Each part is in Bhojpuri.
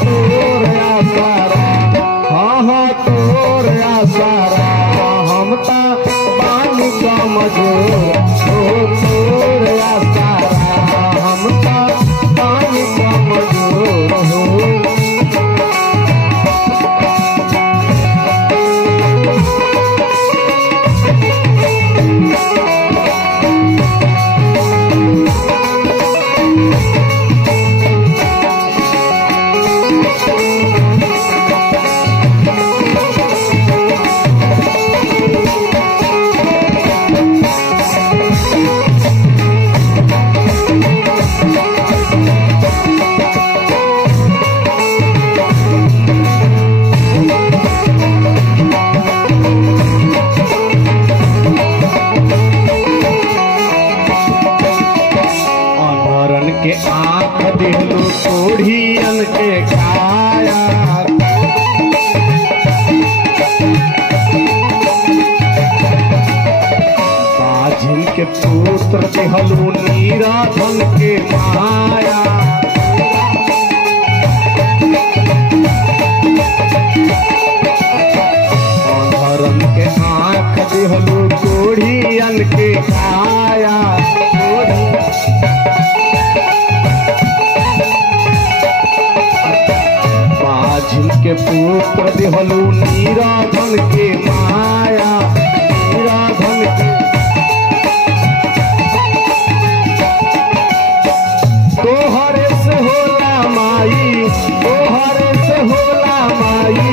तोर आसारा, हाँ हाँ तोर आसारा, हम ता पानी का मजूर हो तोर आसारा, हम ता पानी का मजूर हो। के आँख दिलू कोढ़ियन के काया, बाजिन के पुत्र दिहलू नीराधन के माया, अंधरन के आँख दिहलू कोढ़ियन के काया, जिनके पुत्र दिहलू नीराधन के माया, नीराधन के तोहरे से होला माई, तोहरे से होला माई,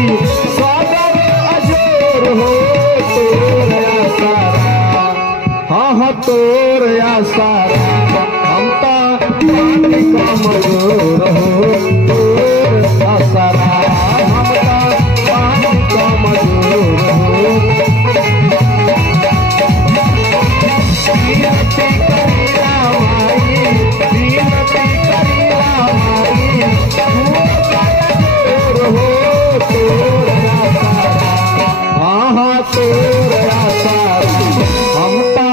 सागर अजोर हो तोर आसारा, हाँ हाँ तोर आसारा, हम ता पानी का मजूर हो तोर आसारा, हम ता पानी का मजूर हो। बिनती करीला माई, बिनती करीला माई, तोर हो तोर आसारा, हाँ हाँ तोर आसारा, हम ता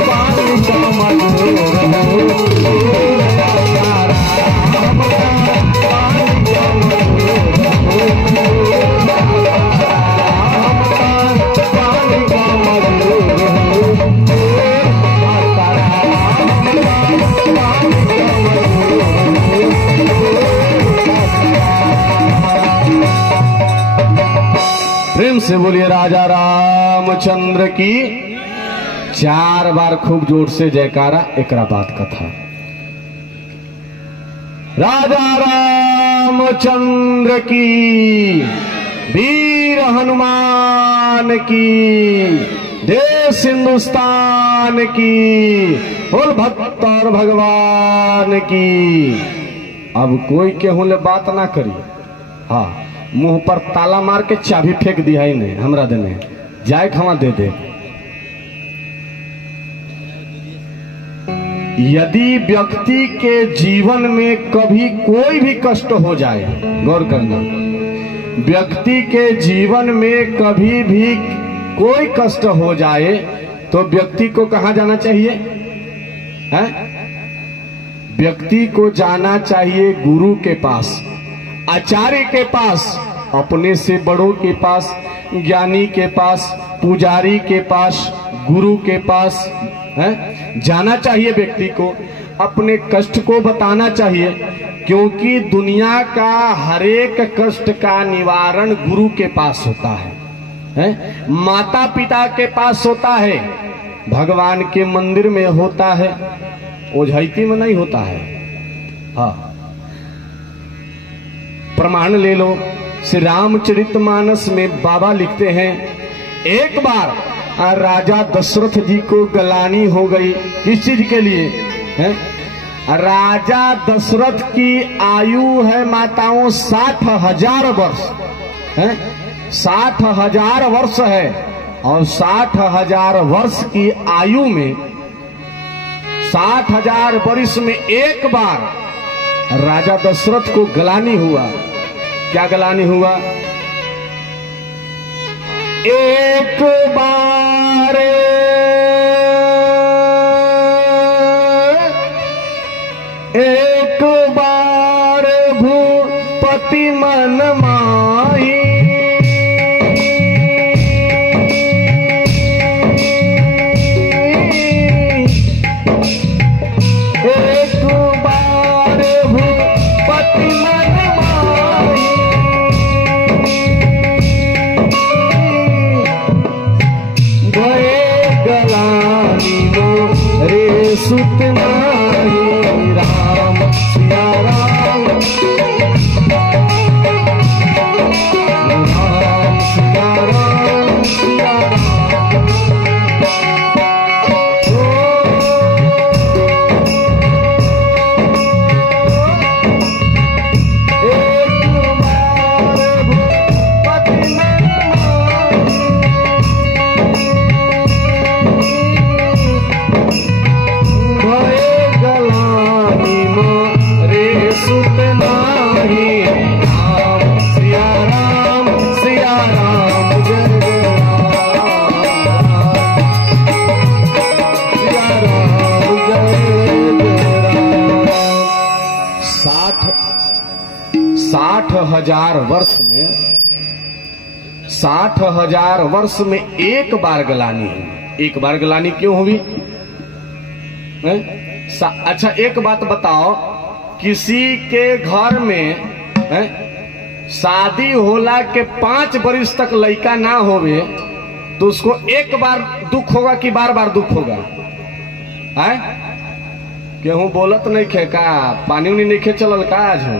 पानी का मजूर हो तोर आसारा, हम ता पानी का मजूर हो, हम ता पानी का मजूर हो तोर आसारा, हम ता पानी का मजूर हो तोर आसारा। प्रेम से बोलिए राजा रामचंद्र की 4 बार खूब जोर से जयकारा। एकरा बात कथा राजा रामचंद्र की, वीर हनुमान की, देश हिंदुस्तान की, बोल भक्त और भगवान की। अब कोई केहू ले बात ना करिए, हाँ मुंह पर ताला मार के चाबी फेंक दिया ही नहीं, हमरा देने जाए खवा दे दे। यदि व्यक्ति के जीवन में कभी कोई भी कष्ट हो जाए, गौर करना, व्यक्ति के जीवन में कभी भी कोई कष्ट हो जाए तो व्यक्ति को कहाँ जाना चाहिए? है? व्यक्ति को जाना चाहिए गुरु के पास, आचार्य के पास, अपने से बड़ों के पास, ज्ञानी के पास, पुजारी के पास, गुरु के पास है जाना चाहिए। व्यक्ति को अपने कष्ट को बताना चाहिए, क्योंकि दुनिया का हरेक कष्ट का निवारण गुरु के पास होता है? माता पिता के पास होता है, भगवान के मंदिर में होता है, ओझैती में नहीं होता है। हाँ, प्रमाण ले लो, श्री रामचरितमानस में बाबा लिखते हैं, एक बार राजा दशरथ जी को गलानी हो गई। किस चीज के लिए है? राजा दशरथ की आयु है माताओं 60,000 वर्ष है, 60,000 वर्ष है। और 60,000 वर्ष की आयु में 60,000 वर्ष में एक बार राजा दशरथ को गलानी हुआ। क्या गलानी हुआ? एक बार पति मन माही, एक बार भूपति मन माही, गए गलानी मोरे सुत माही। राम सिया राम, राम सिया राम, सिया राम। साठ हजार वर्ष में एक बार गलानी है। एक बार गलानी क्यों हुई? अच्छा एक बात बताओ, किसी के घर में शादी होला के 5 बरिस तक लड़का ना होवे तो उसको एक बार दुख होगा कि बार बार दुख होगा? है केहू बोलत नहीं खे का? पानी उनी नहीं खे चलल का? आज हो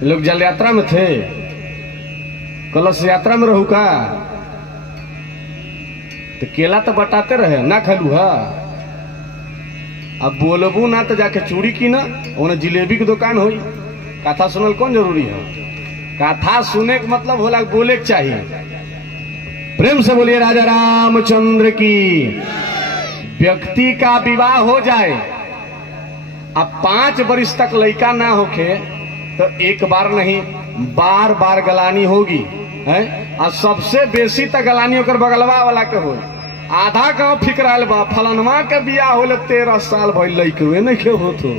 लोग जल यात्रा में थे, कलश यात्रा में रहू का? तो केला तो बटाते रहे ना खलू है। अब बोलबू ना तो जाके चूड़ी की ना, उन्हें जिलेबी की दुकान हुई। कथा सुनल कौन जरूरी है? कथा सुने का मतलब होला बोले के चाहिए। प्रेम से बोलिए राजा रामचंद्र की। व्यक्ति का विवाह हो जाए, अब 5 बरिस तक लड़का ना होके तो एक बार नहीं बार बार गलानी होगी है। और सबसे बेसी तक गलानी होकर बगलवा वाला के हो। आधा गांव फिकराल बा, फलनवा के बियाह होले 13 साल भइल लइकवे नहीं के होत हो।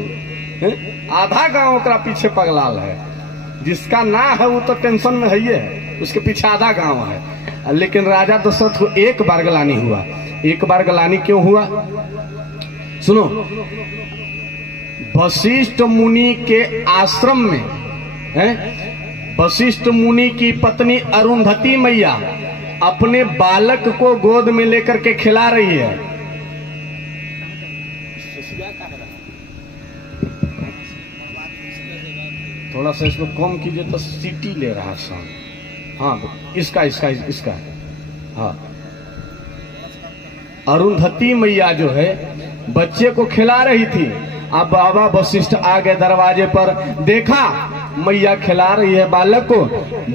आधा गांव ओकरा पीछे पगलाल है। जिसका ना है वो तो टेंशन में है, उसके पीछे आधा गांव है। लेकिन राजा दशरथ को एक बार गलानी हुआ। एक बार गलानी क्यों हुआ? सुनो, वशिष्ठ मुनि के आश्रम में वशिष्ठ मुनि की पत्नी अरुंधति मैया अपने बालक को गोद में लेकर के खिला रही है। थोड़ा सा इसको कम कीजिए तो सीटी ले रहा है। हाँ इसका इसका इसका हाँ। अरुंधति मैया जो है बच्चे को खिला रही थी। अब बाबा वशिष्ठ आ गए दरवाजे पर, देखा मैया खिला रही है बालक को।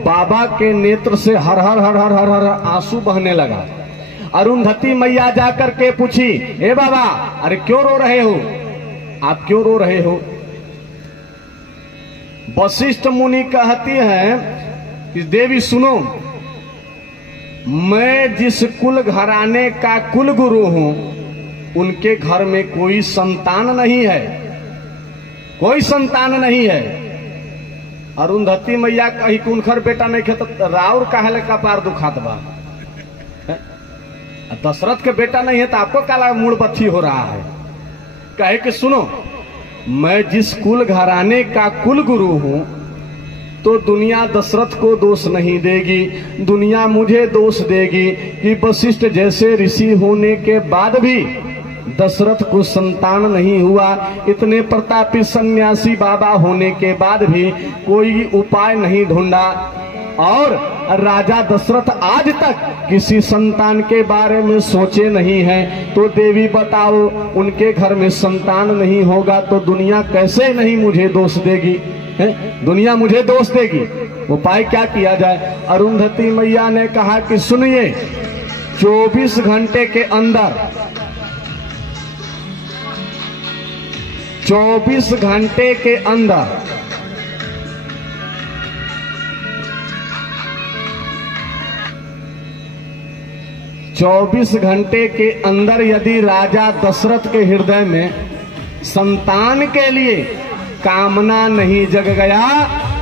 बाबा के नेत्र से हर हर हर हर हर हर आंसू बहने लगा। अरुंधति मैया जाकर के पूछी, ए बाबा अरे क्यों रो रहे हो? आप क्यों रो रहे हो? वशिष्ठ मुनि कहती है कि देवी सुनो, मैं जिस कुल घराने का कुल गुरु हूं उनके घर में कोई संतान नहीं है, कोई संतान नहीं है। अरुंधति मैया कही कुनखर बेटा नहीं खे तो राउर काहे का पार दुखात बा? दशरथ के बेटा नहीं है तो आपको काला मूड बत्ती हो रहा है? कहे कि सुनो, मैं जिस कुल घराने का कुल गुरु हूं तो दुनिया दशरथ को दोष नहीं देगी, दुनिया मुझे दोष देगी कि वशिष्ठ जैसे ऋषि होने के बाद भी दशरथ को संतान नहीं हुआ। इतने प्रतापी सन्यासी बाबा होने के बाद भी कोई उपाय नहीं ढूंढा और राजा दशरथ आज तक किसी संतान के बारे में सोचे नहीं हैं। तो देवी बताओ, उनके घर में संतान नहीं होगा तो दुनिया कैसे नहीं मुझे दोष देगी? है? दुनिया मुझे दोष देगी। उपाय क्या किया जाए? अरुंधति मैया ने कहा कि सुनिए, 24 घंटे के अंदर 24 घंटे के अंदर यदि राजा दशरथ के हृदय में संतान के लिए कामना नहीं जग गया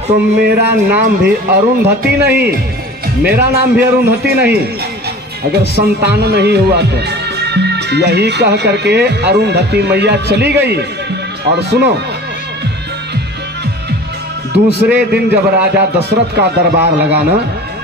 तो मेरा नाम भी अरुंधति नहीं, मेरा नाम भी अरुंधति नहीं, अगर संतान नहीं हुआ तो। यही कह करके अरुंधति मैया चली गई। और सुनो, दूसरे दिन जब राजा दशरथ का दरबार लगा ना,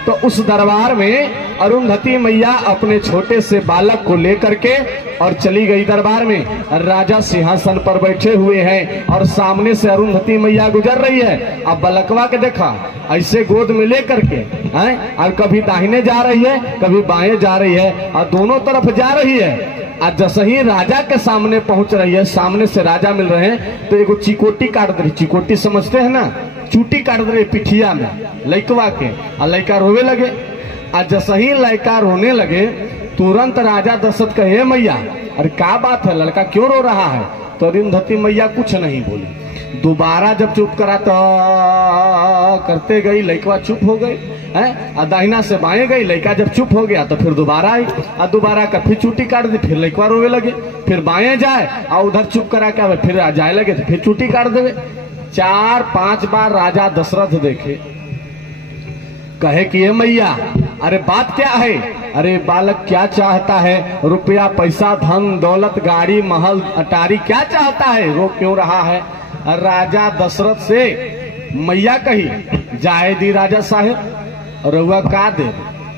तो उस दरबार में अरुंधति मैया अपने छोटे से बालक को लेकर के और चली गई दरबार में। राजा सिंहासन पर बैठे हुए हैं और सामने से अरुंधति मैया गुजर रही है। अब बालकवा के देखा ऐसे गोद में लेकर के हैं, और कभी दाहिने जा रही है, कभी बाएं जा रही है, और दोनों तरफ जा रही है। और जैसे ही राजा के सामने पहुंच रही है, सामने से राजा मिल रहे हैं, तो एगो चिकोटी काट दे रही। चिकोटी समझते हैं ना, चूटी काट दे रही पिठिया में लड़कवा के, और लड़का रोवे लगे। और जैसे ही लड़का रोने लगे, तुरंत राजा दशरथ कहे, मैया अरे क्या बात है, लड़का क्यों रो रहा है? तो अरुंधति मैया कुछ नहीं बोली। दोबारा जब चुप करा तो करते गई, लड़कवा चुप हो गई है। और दाहिना से बाएं गई, लड़का जब चुप हो गया तो फिर दोबारा आई, और दोबारा का फिर चूटी काट दी, फिर लड़कवा रोवे लगे। फिर बाएं जाए और उधर चुप करा के फिर जाए लगे तो फिर चूटी काट देवे। 4-5 बार राजा दशरथ देखे, कहे कि ये मैया अरे बात क्या है? अरे बालक क्या चाहता है? रुपया पैसा धन दौलत गाड़ी महल अटारी क्या चाहता है? रो क्यों रहा है? राजा दशरथ से मैया कही, जाए दी राजा साहेब, रउआ का दे,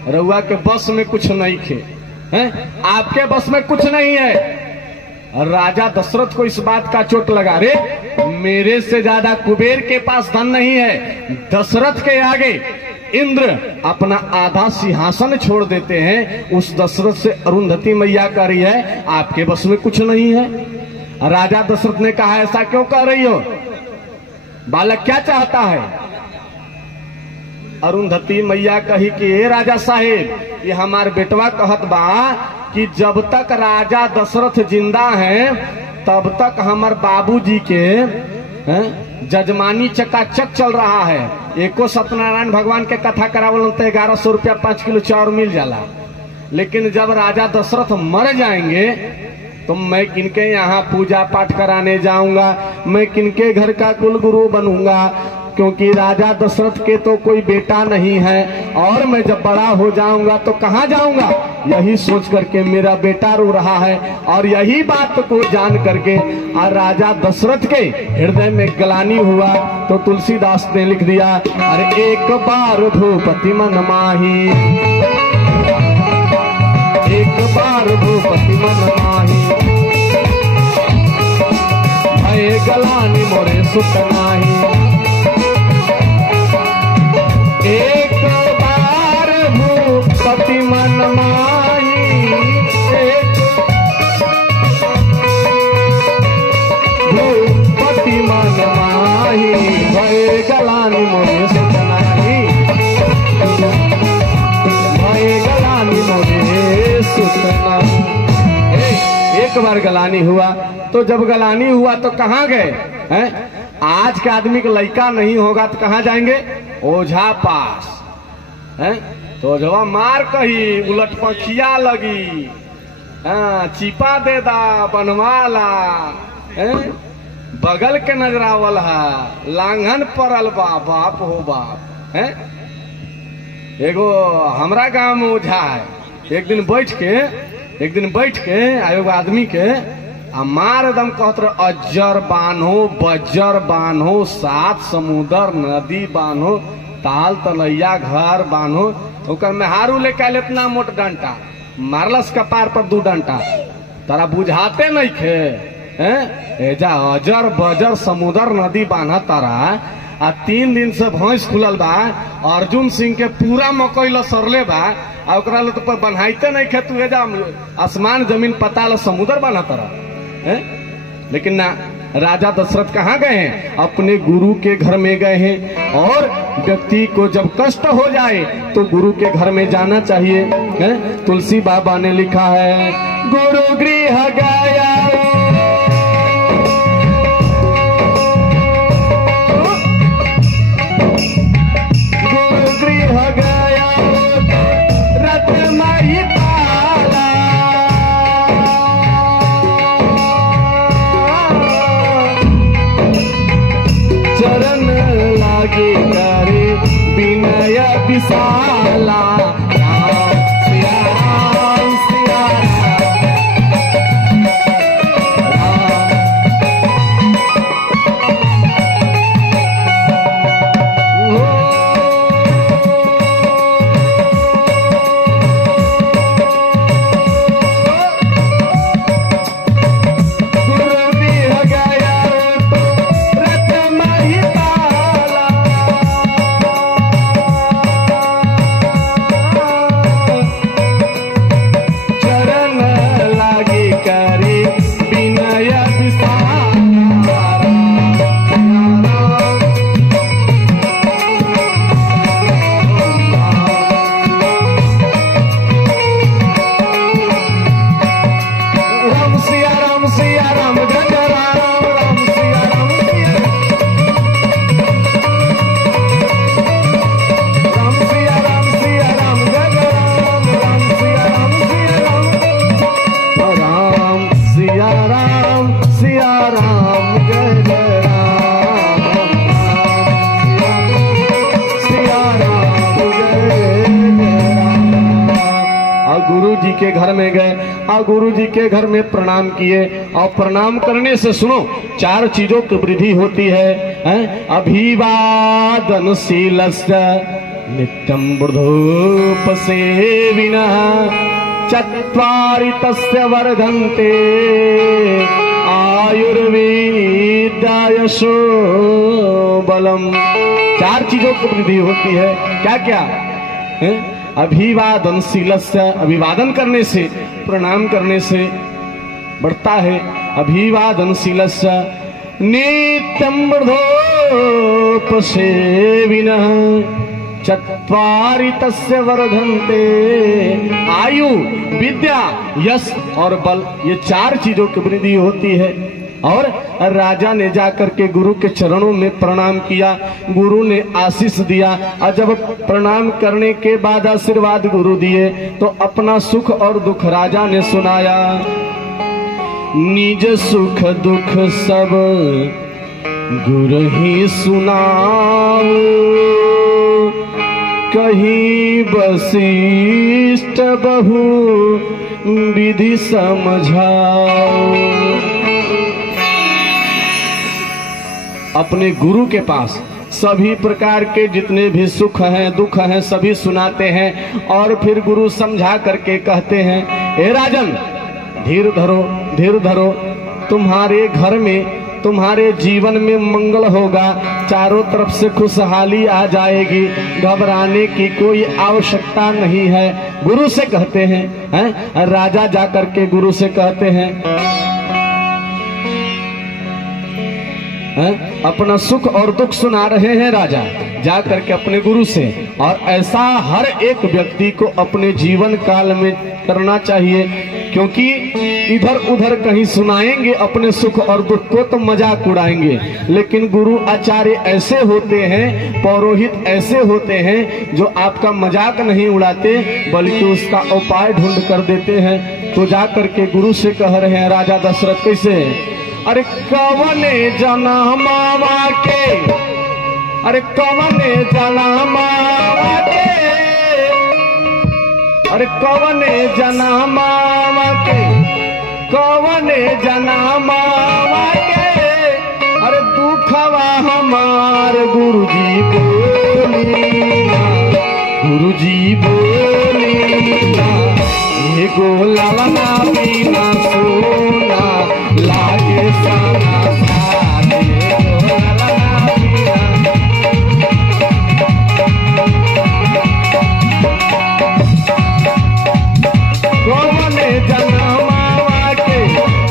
रउआ के बस में कुछ नहीं खे हैं, आपके बस में कुछ नहीं है। राजा दशरथ को इस बात का चोट लगा, रे मेरे से ज्यादा कुबेर के पास धन नहीं है। दशरथ के आगे इंद्र अपना आधा सिंहासन छोड़ देते हैं। उस दशरथ से अरुंधति मैया कह रही है आपके बस में कुछ नहीं है। राजा दशरथ ने कहा ऐसा क्यों कह रही हो? बालक क्या चाहता है? अरुंधति मैया कही कि ए राजा साहेब, ये हमार बेटवा कहत बा कि जब तक राजा दशरथ जिंदा हैं तब तक हमार बाबूजी के जजमानी चकाचक चल रहा है। एको सत्यनारायण भगवान के कथा करावल तो 1100 रुपया 5 किलो चाउर मिल जाला। लेकिन जब राजा दशरथ मर जाएंगे तो मैं किनके यहाँ पूजा पाठ कराने जाऊंगा, मैं किनके घर का कुलगुरु बनूंगा, क्योंकि राजा दशरथ के तो कोई बेटा नहीं है। और मैं जब बड़ा हो जाऊंगा तो कहाँ जाऊंगा? यही सोच करके मेरा बेटा रो रहा है। और यही बात को जान करके और राजा दशरथ के हृदय में ग्लानि हुआ तो तुलसीदास ने लिख दिया, अरे एक बार भूपति मन माही, एक बार भूपति मन माही, भय ग्लानि मोरे सुत नाही। एक बार भूपति मन माही, भूपति मन माही, भय ग्लानि मोरे सुत नाही, भय ग्लानि मोरे सुत नाही। एक बार ग्लानि हुआ, तो जब ग्लानि हुआ तो कहाँ गए हैं? आज के आदमी का लड़का नहीं होगा तो कहाँ जाएंगे? ओझा पास हैं? तो ओझवा मार कही, उलट पखिया लगी, चिपा दे दा बनवाला, बगल के नजरावल है, लांघन परल बा, बाप हो बाप हैं। एगो हमरा गांव में ओझा है, एक दिन बैठ के एगो आदमी के मार एकदम कहत रहे, अज्जर बान्हो बज्जर बान्हो, 7 समुद्र नदी बान्हो, ताल तलैया घर बान्हो। ओकर मेहारू लेके आयल इतना मोट डंटा, मारलस कपार पर 2 डंटा। तारा बुझाते नहीं खे एजा अजर बजर समुद्र नदी बान्हा तारा। आ 3 दिन से भैंस खुलल बा, अर्जुन सिंह के पूरा मकई लसरले बा, आ ओकरा ले तो बन्हाइते नहीं खे। तू एजा आसमान जमीन पताल समुद्र बान्हा तारा है? लेकिन ना, राजा दशरथ कहाँ गए हैं? अपने गुरु के घर में गए हैं। और व्यक्ति को जब कष्ट हो जाए तो गुरु के घर में जाना चाहिए है? तुलसी बाबा ने लिखा है, गुरु गृह गया विशाला। राम सिया राम सिया गुरु जी के घर में गए और गुरु जी के घर में प्रणाम किए। और प्रणाम करने से सुनो 4 चीजों की वृद्धि होती है। अभिवादनशीलस्य नित्यं वृद्धोपसेविनः चत्वारि तस्य वर्धन्ते आयुर्वेदायशो बलम। 4 चीजों की वृद्धि होती है। क्या क्या है? अभिवादनशीलस्य, अभिवादन करने से, प्रणाम करने से बढ़ता है। अभिवादनशीलस्य नित्यं वृद्धोपसेविनः चत्वारि तस्य वर्धन्ते। आयु, विद्या, यश और बल, ये 4 चीजों की वृद्धि होती है। और राजा ने जाकर के गुरु के चरणों में प्रणाम किया, गुरु ने आशीष दिया। और जब प्रणाम करने के बाद आशीर्वाद गुरु दिए तो अपना सुख और दुख राजा ने सुनाया। निज सुख दुख सब गुरु ही सुनाओ, कहीं वशिष्ठ बहु विधि समझाओ। अपने गुरु के पास सभी प्रकार के जितने भी सुख हैं दुख हैं सभी सुनाते हैं। और फिर गुरु समझा करके कहते हैं, हे राजन धीर धरो, धीर धरो। तुम्हारे घर में, तुम्हारे जीवन में मंगल होगा, चारों तरफ से खुशहाली आ जाएगी, घबराने की कोई आवश्यकता नहीं है। गुरु से कहते हैं, राजा जाकर के गुरु से कहते हैं, अपना सुख और दुख सुना रहे हैं राजा जा करके अपने गुरु से। और ऐसा हर एक व्यक्ति को अपने जीवन काल में करना चाहिए, क्योंकि इधर उधर कहीं सुनाएंगे अपने सुख और दुख को तो मजाक उड़ाएंगे। लेकिन गुरु आचार्य ऐसे होते हैं, पौरोहित ऐसे होते हैं जो आपका मजाक नहीं उड़ाते बल्कि उसका उपाय ढूंढ कर देते हैं। तो जा करके गुरु से कह रहे हैं राजा दशरथ, कैसे? अरे कवने जनमावा के, अरे कवने जनमावा के, अरे कवने जनमावा के, कवने जनमावा के, अरे दुखवा हमार गुरुजी बोली, गुरुजी बोली, ये गोलाना बिना सोना लागे साना साथे, गोलाना बिना। कौने जनमावा के,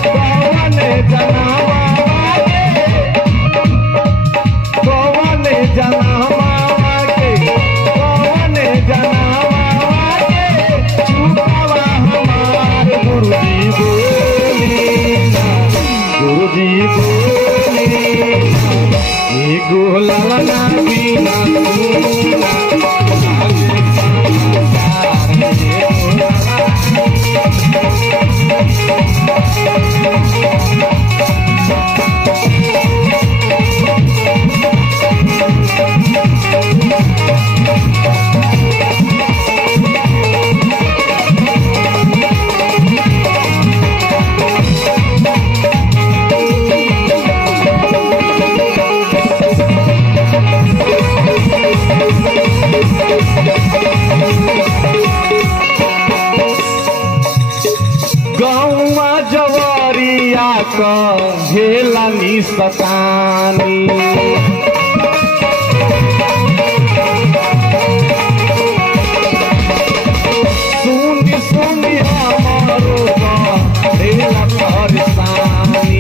कौने जनमावा के, कौने जनमावा सतानी। सुनी सुनी हमारो बढ़ेला परेशानी।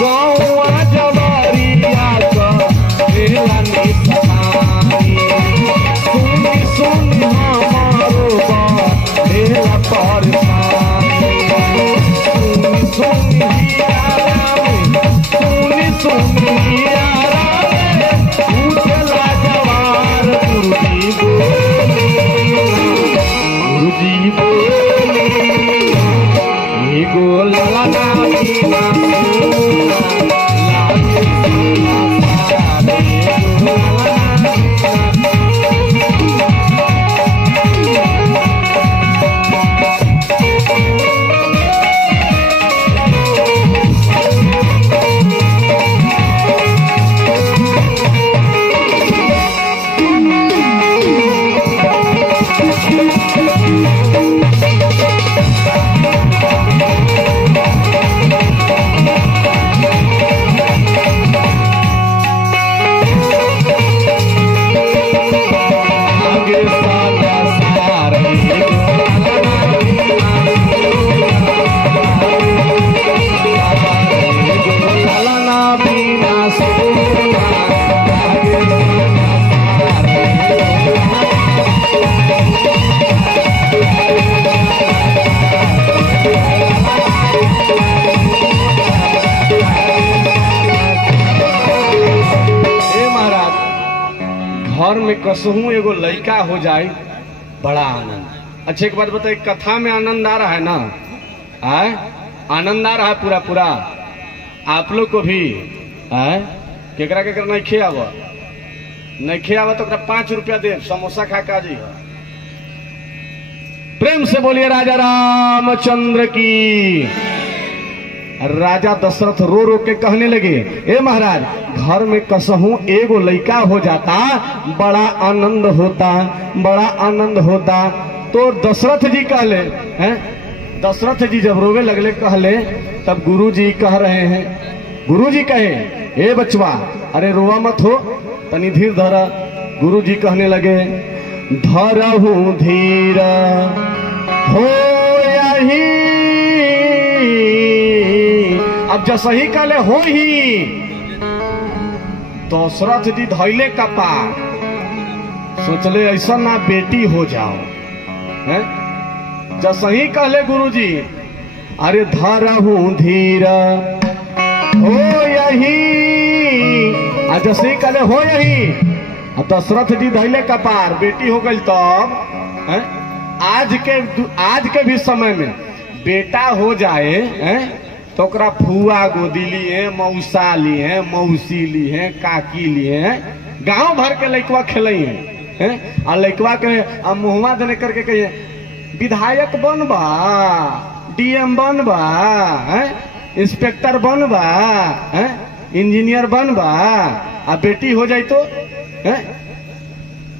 गौआ जवारिया बढ़ेला निशानी। सुनी सुनी हमारो बढ़ेला परेशानी। सुनी सुनी हियारा में, सुनी सुनी हियारा में उठला जवार। गुरुजी बोले एगो ललना बिना सोना लागे सोना सारा। एगो ललना घर में कसहूं एगो लड़का हो जाए बड़ा आनंद। अच्छा एक बात बताइए, कथा में आनंद आ रहा है ना? आए आनंद आ रहा है पूरा पूरा। आप लोग को भी आए केकरा केकरा नहीं खियावा, नहीं खियावा तो 5 रुपया दे, समोसा खा का जी। प्रेम से बोलिए राजा रामचंद्र की। राजा दशरथ रो रो के कहने लगे, ए महाराज घर में कसहूं एगो लड़का हो जाता बड़ा आनंद होता, बड़ा आनंद होता। तो दशरथ जी कहले हैं, दशरथ जी जब रोवे लगले कहले, तब गुरु जी कह रहे हैं, गुरु जी कहे ए बचवा अरे रोवा मत हो, तनी धीर धरा। गुरु जी कहने लगे धरहूं धीर हो यही। अब जैसा ही कहले हो ही, दशरथ जी धैले कपार, सोचले ऐसा ना बेटी हो जाओ है। जैसा ही कहले गुरुजी अरे धरहूं धीर हो यही, जैसे ही कहले हो यही, दशरथ जी धैले कपार, बेटी हो गई। तब आज के भी समय में बेटा हो जाए तो ओकरा फुआ गोदी ली है, मौसा ली है, मौसी ली है, काकी ली है, गांव भर के लड़कवा खेलई है। और लड़कवा के मुहवा देने करके कहिए विधायक बनबा, डीएम बनबा, इंस्पेक्टर बनबा, इंजीनियर बनबा। आ बेटी हो जाए तो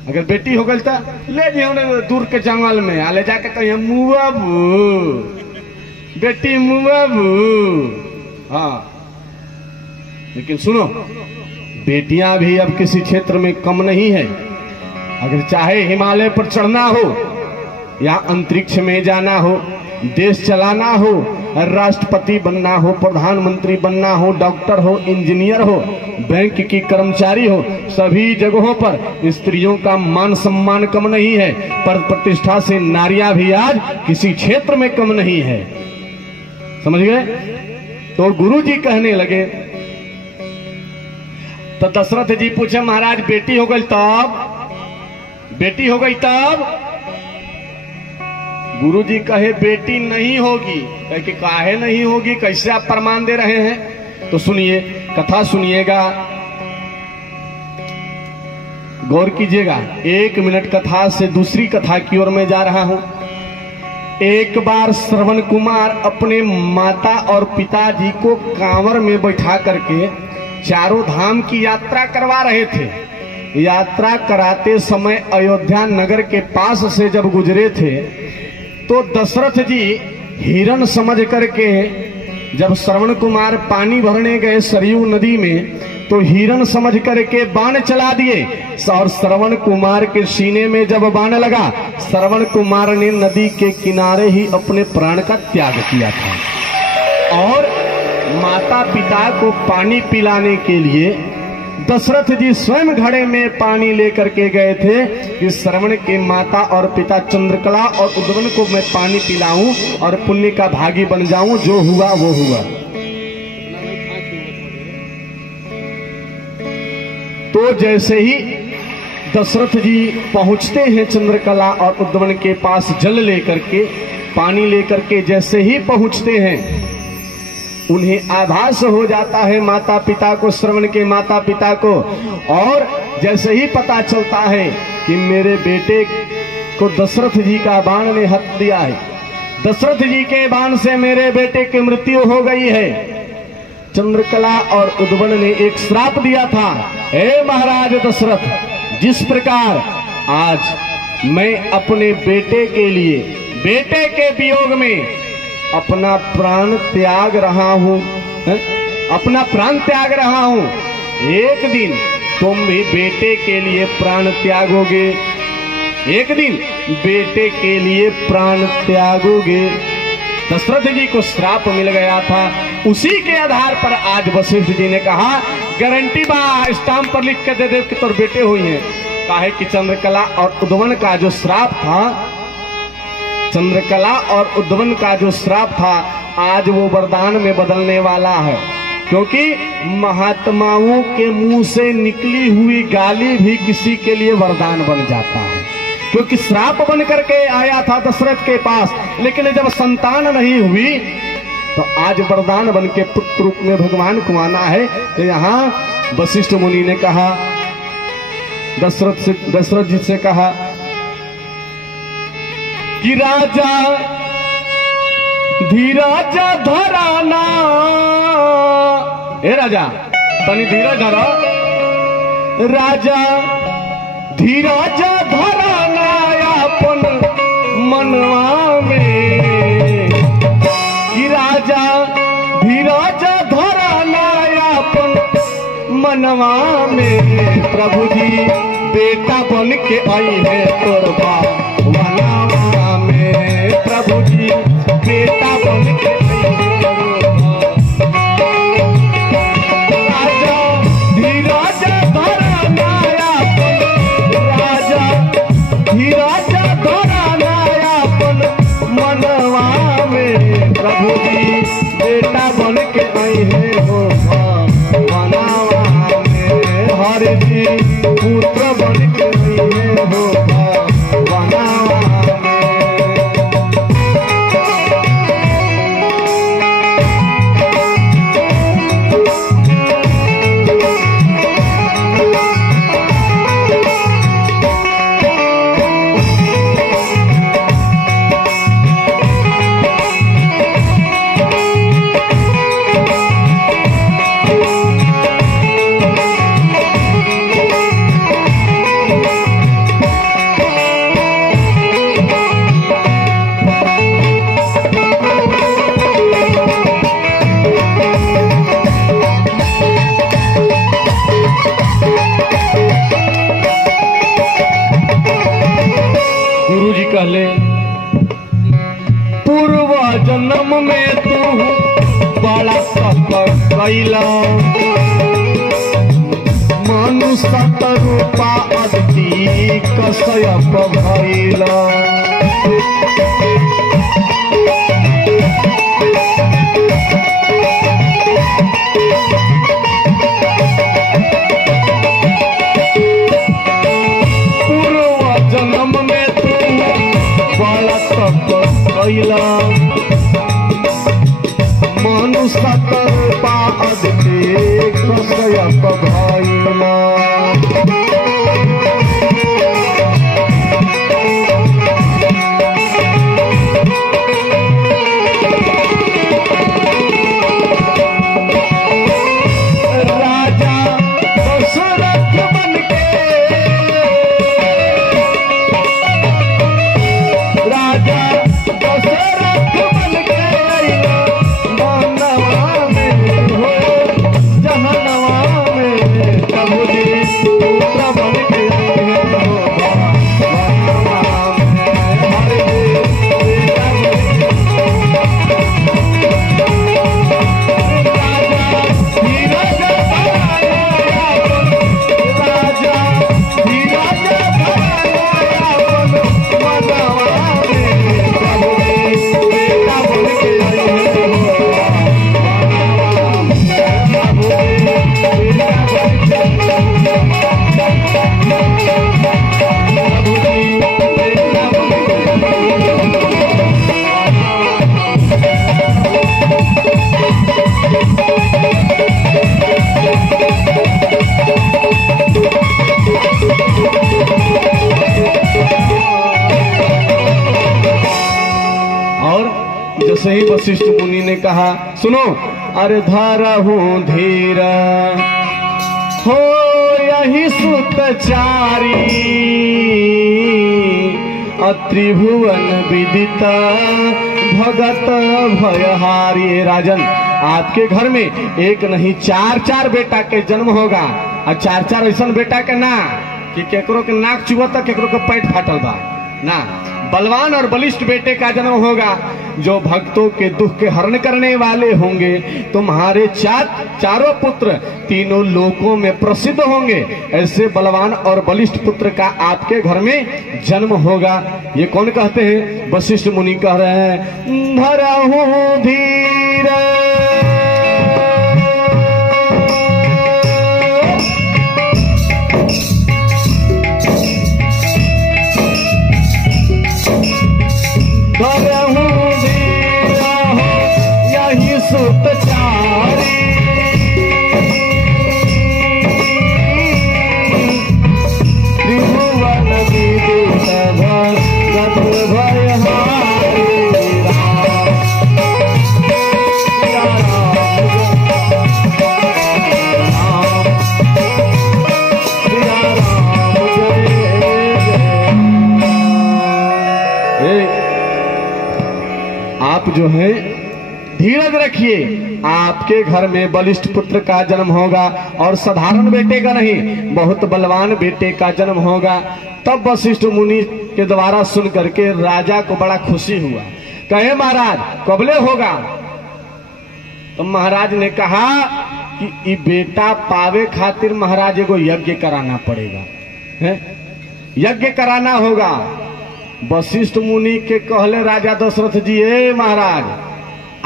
अगर बेटी हो गई तो ले जाओ दूर के जंगल में, आ ले जाके कहिए मुआबू बेटी मुआबू। हाँ लेकिन सुनो, बेटियां भी अब किसी क्षेत्र में कम नहीं है। अगर चाहे हिमालय पर चढ़ना हो या अंतरिक्ष में जाना हो, देश चलाना हो, राष्ट्रपति बनना हो, प्रधानमंत्री बनना हो, डॉक्टर हो, इंजीनियर हो, बैंक की कर्मचारी हो, सभी जगहों पर स्त्रियों का मान सम्मान कम नहीं है। पर प्रतिष्ठा से नारियां भी आज किसी क्षेत्र में कम नहीं है। समझ गए? तो गुरु जी कहने लगे, तो दशरथ जी पूछे महाराज बेटी हो गई तब, बेटी हो गई तब? गुरु जी कहे बेटी नहीं होगी। कहे कि काहे नहीं होगी, कैसे आप प्रमाण दे रहे हैं? तो सुनिए, कथा सुनिएगा, गौर कीजिएगा। 1 मिनट कथा से दूसरी कथा की ओर मैं जा रहा हूं। एक बार श्रवण कुमार अपने माता और पिताजी को कांवर में बैठा करके चारों धाम की यात्रा करवा रहे थे। यात्रा कराते समय अयोध्या नगर के पास से जब गुजरे थे, तो दशरथ जी हिरण समझ करके जब श्रवण कुमार पानी भरने गए सरयू नदी में, तो हिरण समझ करके बाण चला दिए और श्रवण कुमार के सीने में जब बाण लगा, श्रवण कुमार ने नदी के किनारे ही अपने प्राण का त्याग किया था। और माता पिता को पानी पिलाने के लिए दशरथ जी स्वयं घड़े में पानी लेकर के गए थे कि श्रवण के माता और पिता चंद्रकला और उद्वन को मैं पानी पिलाऊं और पुण्य का भागी बन जाऊं। जो हुआ वो हुआ। तो जैसे ही दशरथ जी पहुंचते हैं चंद्रकला और उद्वन के पास, जल लेकर के, पानी लेकर के जैसे ही पहुंचते हैं, उन्हें आभास हो जाता है माता पिता को, श्रवण के माता पिता को। और जैसे ही पता चलता है कि मेरे बेटे को दशरथ जी का बाण ने हत्या दिया है, दशरथ जी के बाण से मेरे बेटे की मृत्यु हो गई है। चंद्रकला और उद्वन ने एक श्राप दिया था, हे महाराज दशरथ, जिस प्रकार आज मैं अपने बेटे के लिए, बेटे के वियोग में अपना प्राण त्याग रहा हूं, अपना प्राण त्याग रहा हूं, एक दिन तुम भी बेटे के लिए प्राण त्यागोगे, एक दिन बेटे के लिए प्राण त्यागोगे। दशरथ जी को श्राप मिल गया था। उसी के आधार पर आज वशिष्ठ जी ने कहा, गारंटी बा, स्टाम्प पर लिख के दे दे कि तोर बेटे हुई हैं। काहे कि चंद्रकला और उद्वन का जो श्राप था, चंद्रकला और उद्वन का जो श्राप था, आज वो वरदान में बदलने वाला है। क्योंकि महात्माओं के मुंह से निकली हुई गाली भी किसी के लिए वरदान बन जाता है। क्योंकि श्राप बन करके आया था दशरथ के पास, लेकिन जब संतान नहीं हुई तो आज वरदान बन के पुत्र रूप में भगवान को आना है। तो यहाँ वशिष्ठ मुनि ने कहा, दशरथ जी से कहा कि राजा धीरज धराना, हे राजा तनी धीरज धरो, राजा धीरज धराना अपन मनवा में, कि राजा धीरज धराना अपन मनवा में, प्रभु जी बेटा बन के आई है तोर बनवा में, प्रभु जी बेटा बन के आई है, राजा धीरज धराना अपन, राजा धीरज धराना अपन मनवा में, प्रभु जी बेटा बन के आई है हो बनवा में, हरि जी पुत्र बन के आई है हो बनवा में। कहले पूर्व जन्म में तू बड़ा तप कैला, मनुष्य रूपा अदिति कश्यप भइला, पूर्व जन्म में बड़ा तप कैला, मनुष्य रूपा अदिति कश्यप भइला, राजा दशरथ बनके, राजा ऋषि वशिष्ठ मुनि ने कहा, सुनो, अरे धरहु धीर हो यही सुतचारी, त्रिभुवन विदित भगत भयहारी। राजन, आपके घर में एक नहीं चार चार बेटा के जन्म होगा, और चार चार ऐसा बेटा के ना कि केकरो के नाक चुबता, केकरो के पेट फाटल बा ना। बलवान और बलिष्ठ बेटे का जन्म होगा, जो भक्तों के दुख के हरण करने वाले होंगे। तुम्हारे चारों पुत्र तीनों लोकों में प्रसिद्ध होंगे। ऐसे बलवान और बलिष्ठ पुत्र का आपके घर में जन्म होगा। ये कौन कहते हैं? वशिष्ठ मुनि कह रहे हैं, धरहु धीर सुतचारी, त्रिभुवन विदित भगत भयहारी। आप जो है धीरज रखिए, आपके घर में बलिष्ठ पुत्र का जन्म होगा, और साधारण बेटे का नहीं, बहुत बलवान बेटे का जन्म होगा। तब वशिष्ठ मुनि के द्वारा सुन करके राजा को बड़ा खुशी हुआ। कहे, महाराज कबले होगा? तो महाराज ने कहा कि ये बेटा पावे खातिर महाराज एगो यज्ञ कराना पड़ेगा, है? यज्ञ कराना होगा। वशिष्ठ मुनि के कहले राजा दशरथ जी, ए महाराज,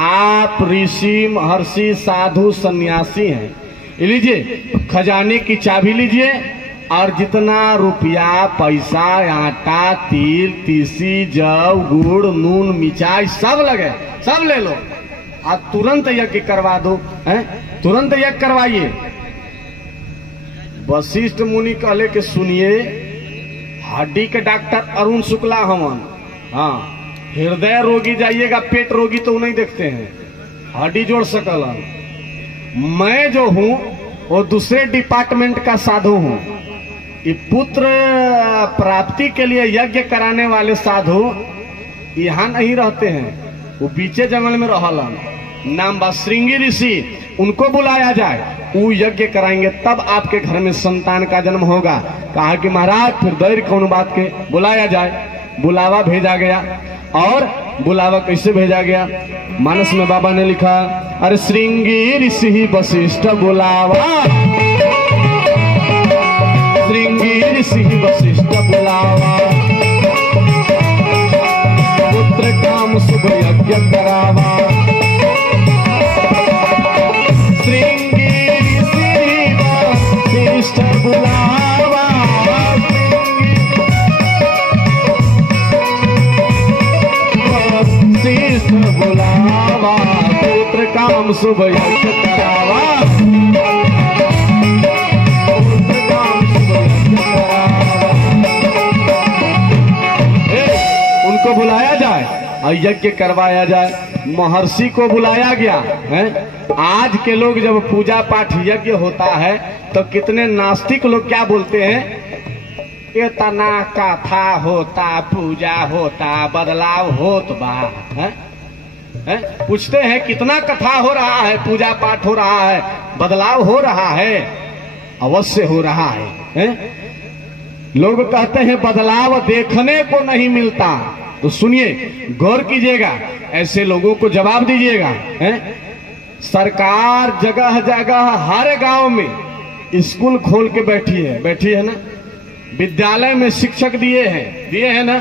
आप ऋषि महर्षि साधु सन्यासी हैं, लीजिए खजाने की चाबी लीजिए, और जितना रुपया पैसा आटा तिल तीसी जव गुड़ नून मिठाई सब लगे सब ले लो, आज तुरंत यज्ञ करवा दो, हैं? तुरंत यज्ञ करवाइए। वशिष्ठ मुनि कहले कि सुनिए, हड्डी के डॉक्टर अरुण शुक्ला हमन, हाँ, हृदय रोगी जाइएगा, पेट रोगी तो नहीं देखते हैं, हड्डी जोड़ सकल। मैं जो हूं वो दूसरे डिपार्टमेंट का साधु हूं। ये पुत्र प्राप्ति के लिए यज्ञ कराने वाले साधु यहाँ नहीं रहते हैं, वो पीछे जंगल में रहलन, नाम बा श्रृंगी ऋषि। उनको बुलाया जाए, वो यज्ञ कराएंगे, तब आपके घर में संतान का जन्म होगा। कहा कि महाराज फिर देर कौन बात के, बुलाया जाए। बुलावा भेजा गया, और बुलावा कैसे भेजा गया? मानस में बाबा ने लिखा, अरे श्रृंगी ऋषि वशिष्ठ बुलावा, श्रृंगी ऋषि वशिष्ठ बुलावा, पुत्र काम शुभ यज्ञ करावा, श्रृंगी ऋषि वशिष्ठ बुलावा, बुलावा, पुत्र काम शुभ यज्ञ करावा, पुत्र काम शुभ यज्ञ करावा। उनको बुलाया जाए और यज्ञ करवाया जाए। महर्षि को बुलाया गया है। आज के लोग जब पूजा पाठ यज्ञ होता है तो कितने नास्तिक लोग क्या बोलते हैं, इतना कथा होता, पूजा होता, बदलाव होत बा, है? पूछते हैं कितना कथा हो रहा है, पूजा पाठ हो रहा है, बदलाव हो रहा है? अवश्य हो रहा है? लोग कहते हैं बदलाव देखने को नहीं मिलता। तो सुनिए, गौर कीजिएगा, ऐसे लोगों को जवाब दीजिएगा। सरकार जगह जगह हर गांव में स्कूल खोल के बैठी है ना, विद्यालय में शिक्षक दिए हैं ना।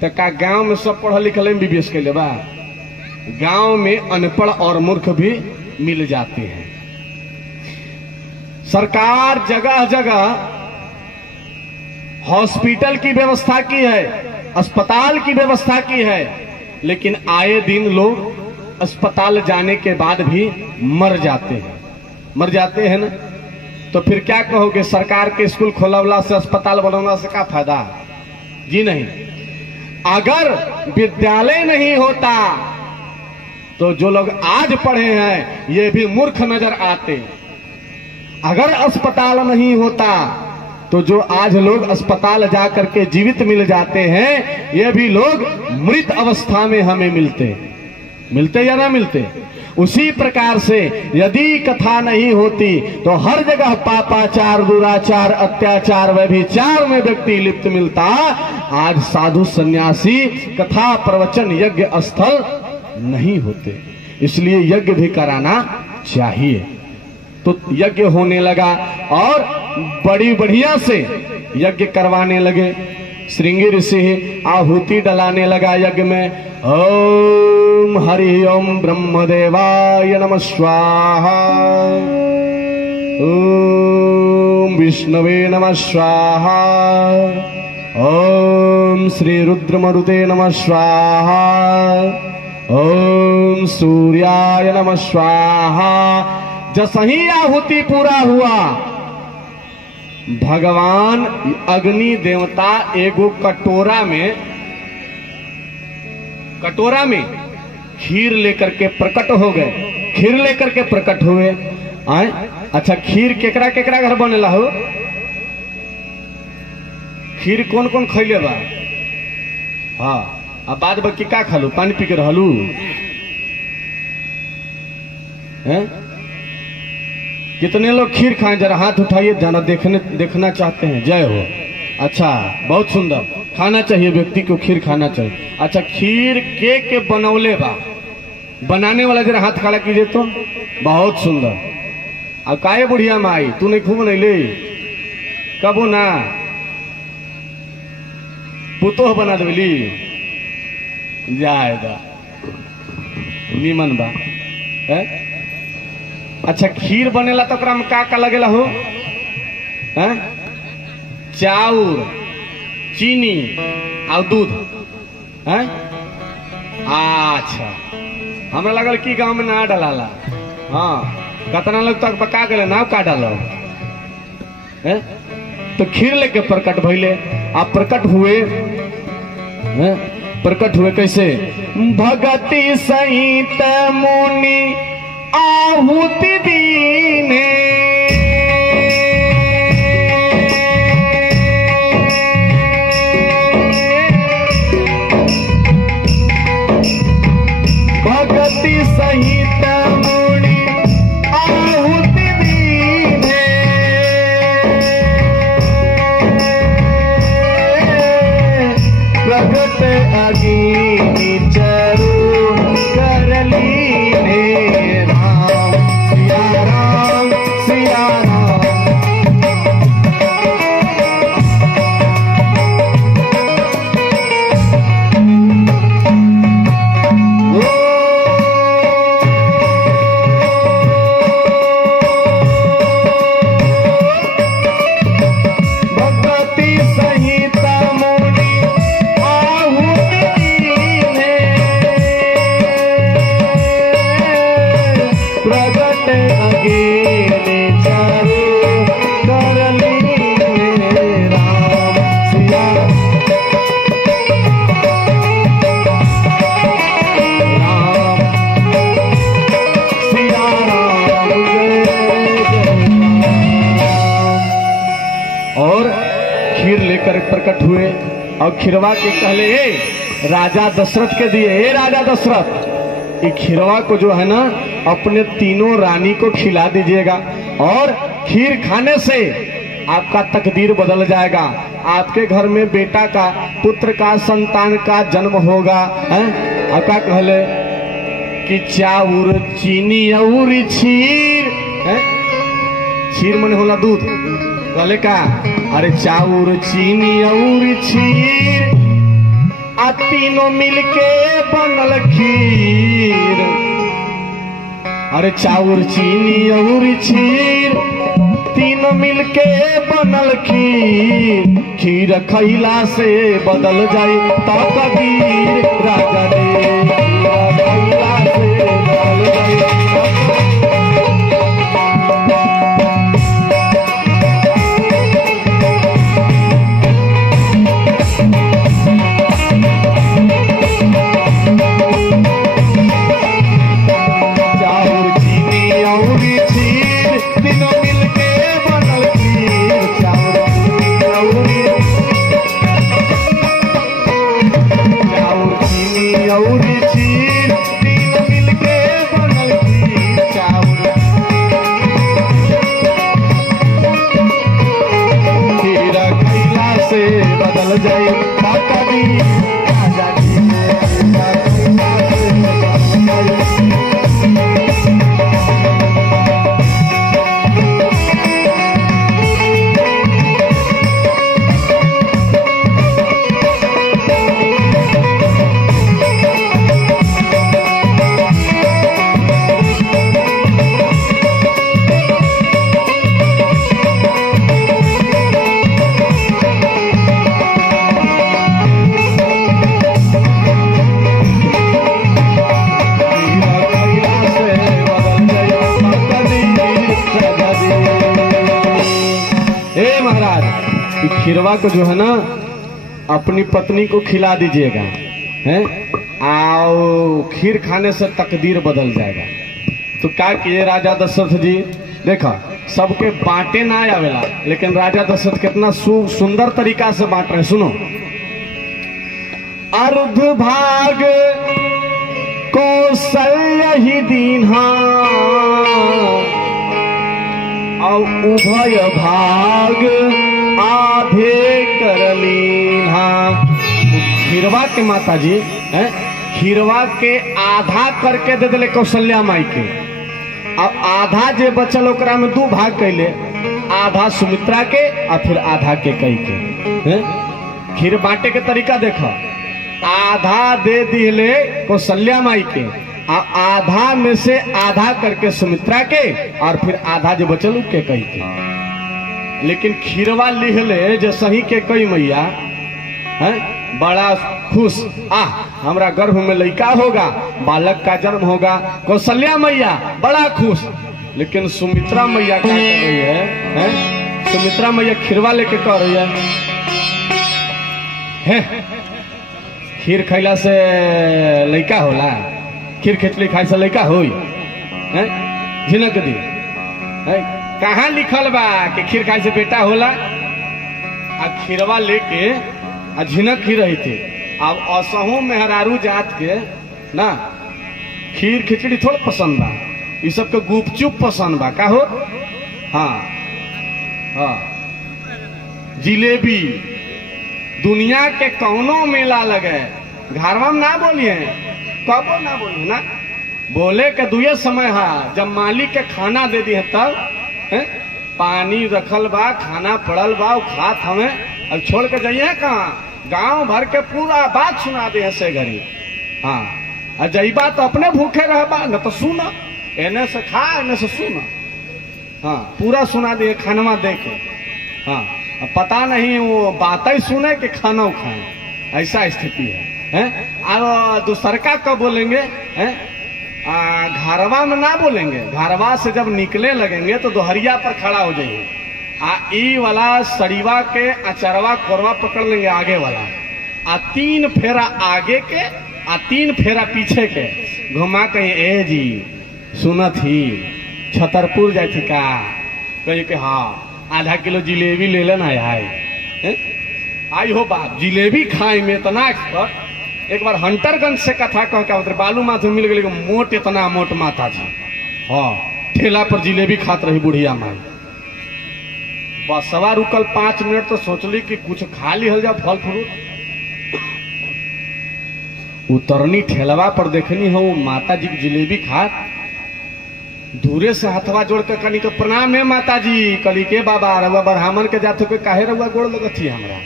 तो का गांव में सब पढ़ल लिखल एमबीबीएस के लिए बा? गांव में अनपढ़ और मूर्ख भी मिल जाते हैं। सरकार जगह जगह हॉस्पिटल की व्यवस्था की है, अस्पताल की व्यवस्था की है, लेकिन आए दिन लोग अस्पताल जाने के बाद भी मर जाते हैं ना। तो फिर क्या कहोगे, सरकार के स्कूल खोलवला से, अस्पताल बनवला से क्या फायदा? जी नहीं। अगर विद्यालय नहीं होता तो जो लोग आज पढ़े हैं ये भी मूर्ख नजर आते। अगर अस्पताल नहीं होता तो जो आज लोग अस्पताल जा करके जीवित मिल जाते हैं ये भी लोग मृत अवस्था में हमें मिलते या ना मिलते। उसी प्रकार से यदि कथा नहीं होती तो हर जगह पापाचार, दुराचार, अत्याचार, व्यभिचार में व्यक्ति लिप्त मिलता। आज साधु सन्यासी कथा प्रवचन यज्ञ स्थल नहीं होते, इसलिए यज्ञ भी कराना चाहिए। तो यज्ञ होने लगा और बड़ी बढ़िया से यज्ञ करवाने लगे। श्रृंगी ऋषि आहुति डलाने लगा यज्ञ में। ओम हरि ओम ब्रह्मदेवाय नमः स्वाहा, ओम विष्णवे नमः स्वाहा, ओम श्री रुद्रमरुते नमः स्वाहा, ओम सूर्याय नमः स्वाहा। जसही आहुति पूरा हुआ, भगवान अग्नि देवता एगो कटोरा में खीर लेकर के प्रकट हो गए। खीर लेकर के प्रकट हुए। आए अच्छा, खीर केकरा केकरा घर बनेला हो? खीर कौन कौन खैले बा? हाँ, अब बाद बाकी का खालू? पानी पी के रहलू हैं? कितने लोग खीर खाएं? जरा हाथ उठाइए, जाना देखना चाहते हैं। जय हो। अच्छा, बहुत सुंदर। खाना चाहिए, व्यक्ति को खीर खाना चाहिए। अच्छा, खीर के बनौले बा? बनाने वाला जरा हाथ खड़ा कीजिए तो। बहुत सुंदर। अब काहे बुढ़िया माई तू नहीं खूब नहीं ले कबो ना पुतोह बना देली जाएगा नीमन बा है? अच्छा, खीर बनेला तो ओकरा में का लगेला हो? चाउर, चीनी और दूध है? अच्छा, हमरा लगल कि गांव में ना डाला। हाँ, कतना लोग तक पका गए ना का डालो है? तो खीर लेके प्रकट भइले। आप प्रकट हुए है? प्रकट हुए कैसे? भगति सहित मुनि आहुति दीने, भगति सहित मुनि आहुति दीने, प्रगट अग्नि चरु कर लीने। प्रकट हुए और खिरवा के कहले ए राजा दशरथ के दिए। ए राजा दशरथ, ये खिरवा को जो है ना अपने तीनों रानी को खिला दीजिएगा और खीर खाने से आपका तकदीर बदल जाएगा। आपके घर में बेटा का, पुत्र का, संतान का जन्म होगा। आपका कहले कि चाउर, चीनी और खीर। खीर मन होला दूध। कहले का? अरे चाउर, चीनी और खीर आ तीनों मिलके बनल खीर। अरे चाउर, चीनी और खीर तीनों मिलके बनल खीर। खीर खैला से बदल जाए तकदीर। राजा ने खैला से बदल जाए। तीनों मिलके बनल खीर चाउर चीनी और खीर तीनों मिलके बनल खीर चाउर खीर खैला से बदल जाए माता दी राजा जी खीरवा को जो है ना अपनी पत्नी को खिला दीजिएगा, हैं? आओ खीर खाने से तकदीर बदल जाएगा। तो क्या किए राजा दशरथ जी, देखा सबके बांटे ना आवेला, लेकिन राजा दशरथ कितना सुंदर तरीका से बांट रहे। सुनो, अर्ध भाग कौशल्य ही दीन्हा और उभय भाग आधे करलीन्हा। खीरवा के माता जी है, खीरवा के आधा करके दे दिले कौशल्या माई के, अब आधा जे बचल ओकरा में दो भाग कैले, आधा सुमित्रा के और फिर आधा के कई के। खीर बांटे के तरीका देखो, आधा दे दिले कौशल्या माई के, आधा में से आधा करके सुमित्रा के और फिर आधा जो बचल उसके कई के। लेकिन खीरवा लिहले जो सही के कई मैया है, बड़ा खुश, हमरा गर्भ में लड़का होगा, बालक का जन्म होगा। कौशल्या मैया बड़ा खुश, लेकिन सुमित्रा मैया क्या कर रही है? सुमित्रा मैया खीरवा लेके कह रही है खीर खैला से लड़का होला, खीर खिचड़ी खाए से लड़का होई? झिनक दी कहाँ लिखल बा कि खीर खाए से बेटा होला? आ खीरवा लेके आ झिनक ही रही थे। अब असहू मेहरारू जात के ना खीर खिचड़ी थोड़ा पसंद बा, ये सब के गुपचुप पसंद बा। का हो? हाँ हाँ, जिलेबी दुनिया के कौनो मेला लगे घरवा में ना बोलिए, कबो ना बोलिए ना, बोले के दुए समय है जब मालिक के खाना दे दिए तब पानी रखल बा, खाना पड़ल बा, खात हमें अब छोड़ के जाइए कहाँ? गांव भर के पूरा बात सुना दे से घरी। हाँ, जईबा तो अपने भूखे रहबा, न तो सुना, एने से खा एने से सुना। हाँ, पूरा सुना दिए खानवा दे के। हाँ, पता नहीं वो बातें सुने कि खाना खाए, ऐसा स्थिति है। अब दूसरका कब बोलेंगे? घरवा में ना बोलेंगे, घरवा से जब निकले लगेंगे तो दोहरिया पर खड़ा हो जाइए, ई वाला सड़ीवा के अचरवा कोरवा पकड़ लेंगे आगे वाला, 3 फेरा आगे के 3 फेरा पीछे के घुमा कहीं, ए जी सुनत ही छतरपुर जाए थी का? कहीं के हाँ आधा किलो जिलेबी ले लेना है। आई हो बाप, जिलेबी खाए में इतना एक्सपर्ट। एक बार हंटरगंज से कथा कह के उधर बालू माथु मिल गए मोट, इतना मोट माता जी, हाँ ठेला पर जिलेबी खात रही बुढ़िया माई। बसवा रुकल 5 मिनट तो सोचली कि कुछ खा लिहल जा फल फ्रूट। उतरनी ठेलवा पर देखनी हो माता जी की जिलेबी खात, दूरे से हथवा जोड़ के कनी के प्रणाम है माता जी। कली के बाबा रउआ ब्राह्मण के जाते के काहे रउआ गोड़ लगत ही, हमरा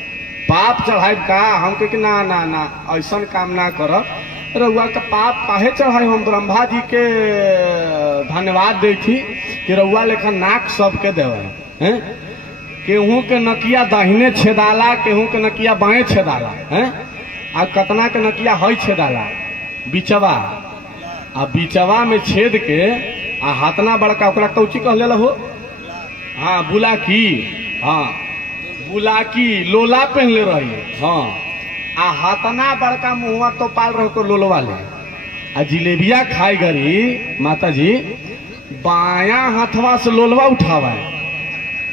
पाप चढ़ाई का? हम के ना ना ना ऐसा काम ना कर, रउआ के पाप काहे चढ़ाई? हम ब्रह्मा जी के धन्यवाद दे थी कि रउआ लेखा नाक सबके देवे हैं, केहू के नकिया दाहिने छेदाला, केहू के नकिया बाएं छेदाला हैं, आ कतना के नकिया हई छेदाला बिचवा, आ बिचवा में छेद के आ हाथना बड़का ओकरा कौची कहले हो? हाँ बुलाकी, हाँ बुलाकी लोला पहनले रही, हाँ आ हाथना बड़का मुहवा तो पाल रहो को लोलवा ले। आ जिलेबिया खाई गरी माता जी बाया हाथवा से लोलवा उठावा है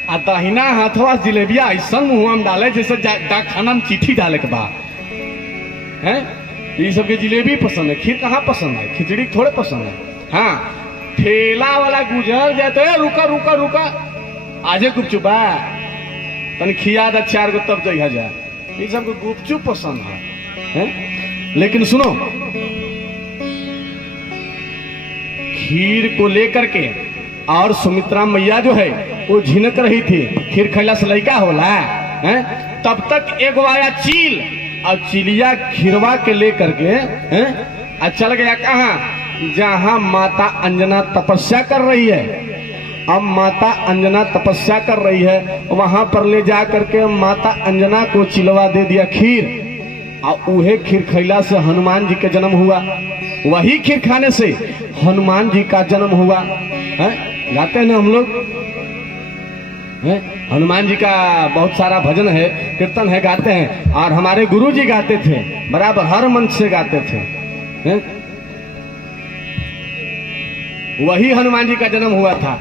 आ दाहिना हाथवा से जिलेबिया ऐसा मुंह में डाले जैसे डाक खाना में चिट्ठी डाले के बाद है। ये सबके जिलेबी पसंद है, खीर कहाँ पसंद है, खिचड़ी थोड़े पसंद है। हाँ, ठेला वाला गुजर जाते है, रुका रुका रुका आजे गुपचुप तनी खिया दा 4 गो तब जगह जा। ये सबको गुपचुप पसंद है। लेकिन सुनो, खीर को लेकर के और सुमित्रा मैया जो है वो झिनक रही थी, खीर खैला से लड़का होला है। तब तक एगो आया चील और चिलिया खीरवा के लेकर के चल गया कहाँ, जहां माता अंजना तपस्या कर रही है। अब माता अंजना तपस्या कर रही है, वहां पर ले जा करके माता अंजना को चिलवा दे दिया खीर, और उहे खीर खैला से हनुमान जी का जन्म हुआ। वही खीर खाने से हनुमान जी का जन्म हुआ है। गाते हैं ना हम लोग, हनुमान जी का बहुत सारा भजन है, कीर्तन है, गाते हैं। और हमारे गुरु जी गाते थे, बराबर हर मंच से गाते थे। वही हनुमान जी का जन्म हुआ था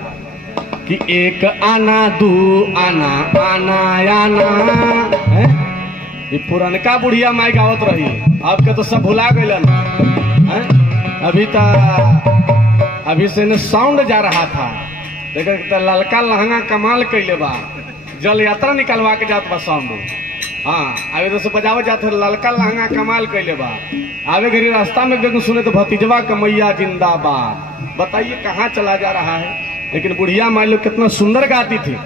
कि एक आना दू आना आना आना। ये पुरनका बुढ़िया माई गावत रही, अब के तो सब भुला गइलन। अभी से ने साउंड जा रहा था, देखा ललका लहंगा कमाल कैले बा, जल यात्रा निकलवा के जात बा साउंड। हाँ, आगे तो से बजावे जाते ललका लहंगा कमाल कैले बा। आगे घड़ी रास्ता में देखो सुने तो भतीजवा कमैया जिंदाबाद। बताइए कहाँ चला जा रहा है। लेकिन बुढ़िया माई लोग कितना सुंदर गाती थी।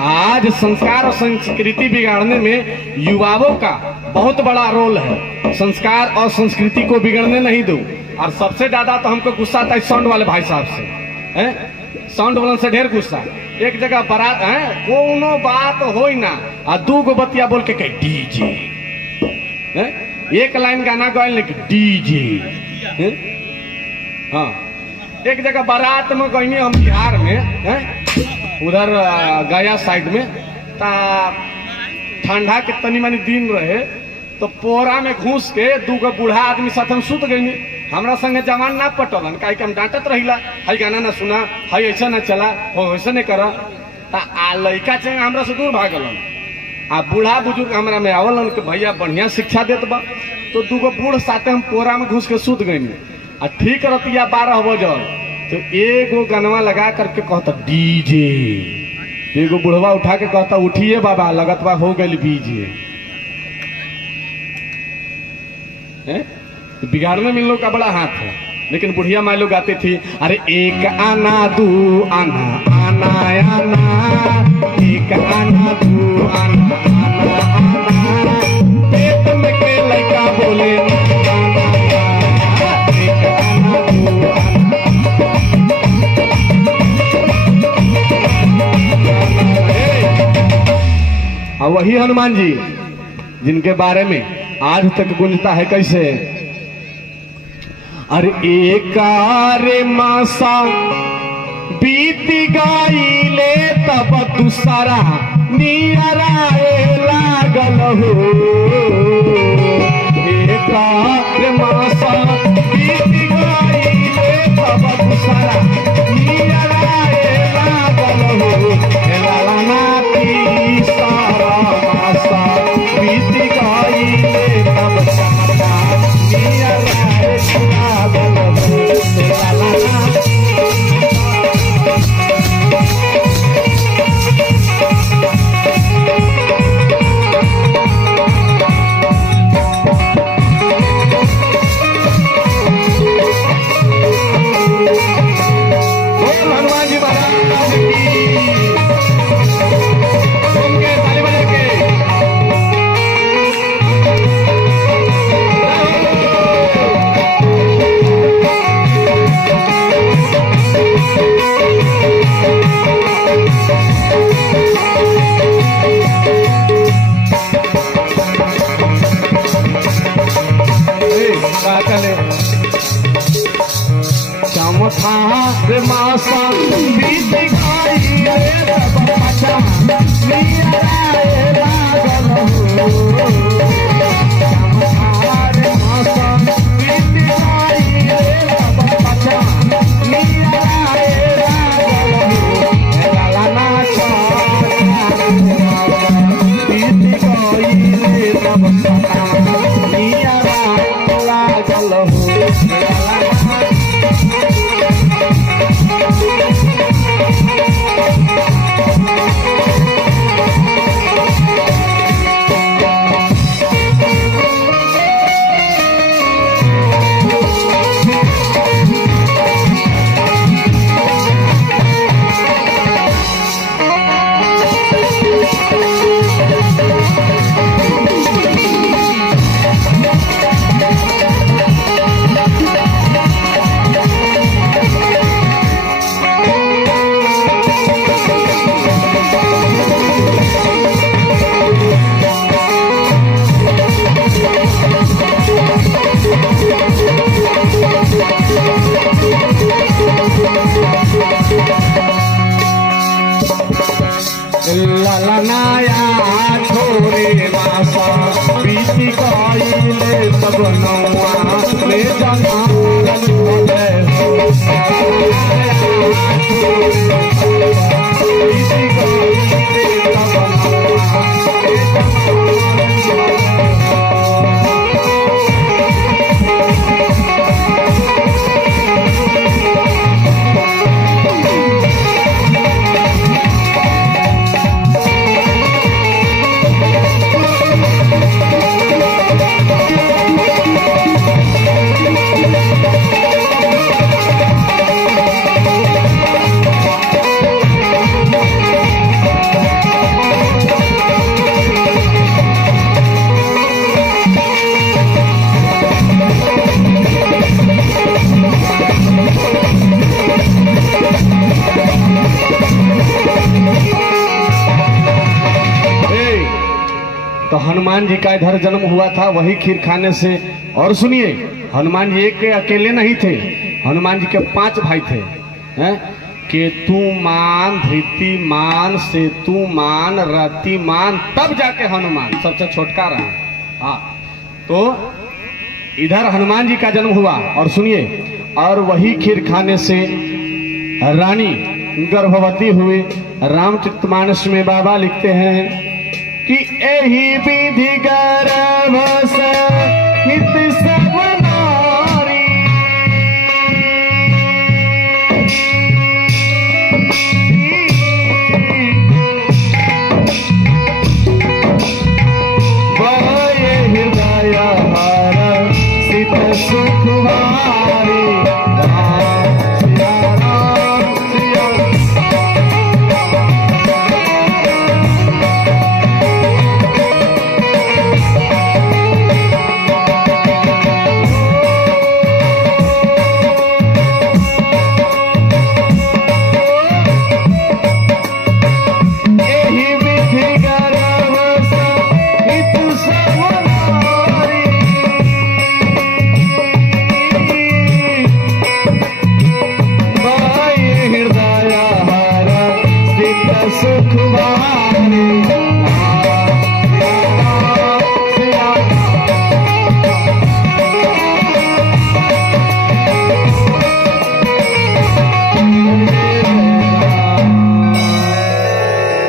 आज संस्कार और संस्कृति बिगाड़ने में युवाओं का बहुत बड़ा रोल है। संस्कार और संस्कृति को बिगड़ने नहीं दो। और सबसे ज्यादा तो हमको गुस्सा आता है साउंड वाले भाई साहब से। साउंड वाले से ढेर गुस्सा। एक जगह बारात है, कोनो बात हो ना, और 2 गो बतिया बोल के कहे डीजे। एक लाइन गाना गायल लेकिन डीजे। हाँ, एक जगह बारात में गई हम बिहार में, उधर गया साइड में, ठंडा के तनी मनी दिन रहे, तो पोरा में घुस के 2 गो बूढ़ा आदमी साथ हम सुत गई। हमरा संगे जवान ना पटलन, काहे कि हम डांटत रहिला, हई गाना ना सुना, हई ऐसा ना चला, हो ऐसा नहीं करा। आ लड़का चंगा हमरा से दूर भागलन, आ बूढ़ा बुजुर्ग हमरा में आवलन कि भैया बढ़िया शिक्षा देत बा। तो 2 गो बूढ़ साथे हम पोरा में घुस के सुत गई। आ ठीक रतिया 12 बजल तो एगो गनवा लगा करके कहता डीजे। एगो बुढ़वा उठा के कहता उठिए बाबा, लगतवा हो गई बीजे। बिगाड़ने में इन लोग का बड़ा हाथ है। लेकिन बुढ़िया माई लोग गाती थी, अरे एक आना दू आना आना आना, एक आना दू आना आना, पेट में के लड़का बोले और वही हनुमान जी जिनके बारे में आज तक गूंजता है कैसे, अरे एकारे मासा बीती गाइले तब दूसरा नियराए लागल हो। एकारे मासा बीती गाइले तब दूसरा नियराए लागल हो। लाला सारा मासा बीती गाइले तब दूसरा नियराए लागल हो। ललनाया छोरे मासा बीती गईले सब नौआ ले जना तो हनुमान जी का इधर जन्म हुआ था वही खीर खाने से। और सुनिए, हनुमान जी एक अकेले नहीं थे, हनुमान जी के 5 भाई थे हैं? केतुमान, धृतिमान, सेतुमान, रतिमान, तब जाके हनुमान सबसे छोटका रहा। हाँ, तो इधर हनुमान जी का जन्म हुआ। और सुनिए, और वही खीर खाने से रानी गर्भवती हुई। रामचरितमानस में बाबा लिखते हैं कि एही विधि गर्भ सहित सब नारी बये हृदय हर सित सुख भारी।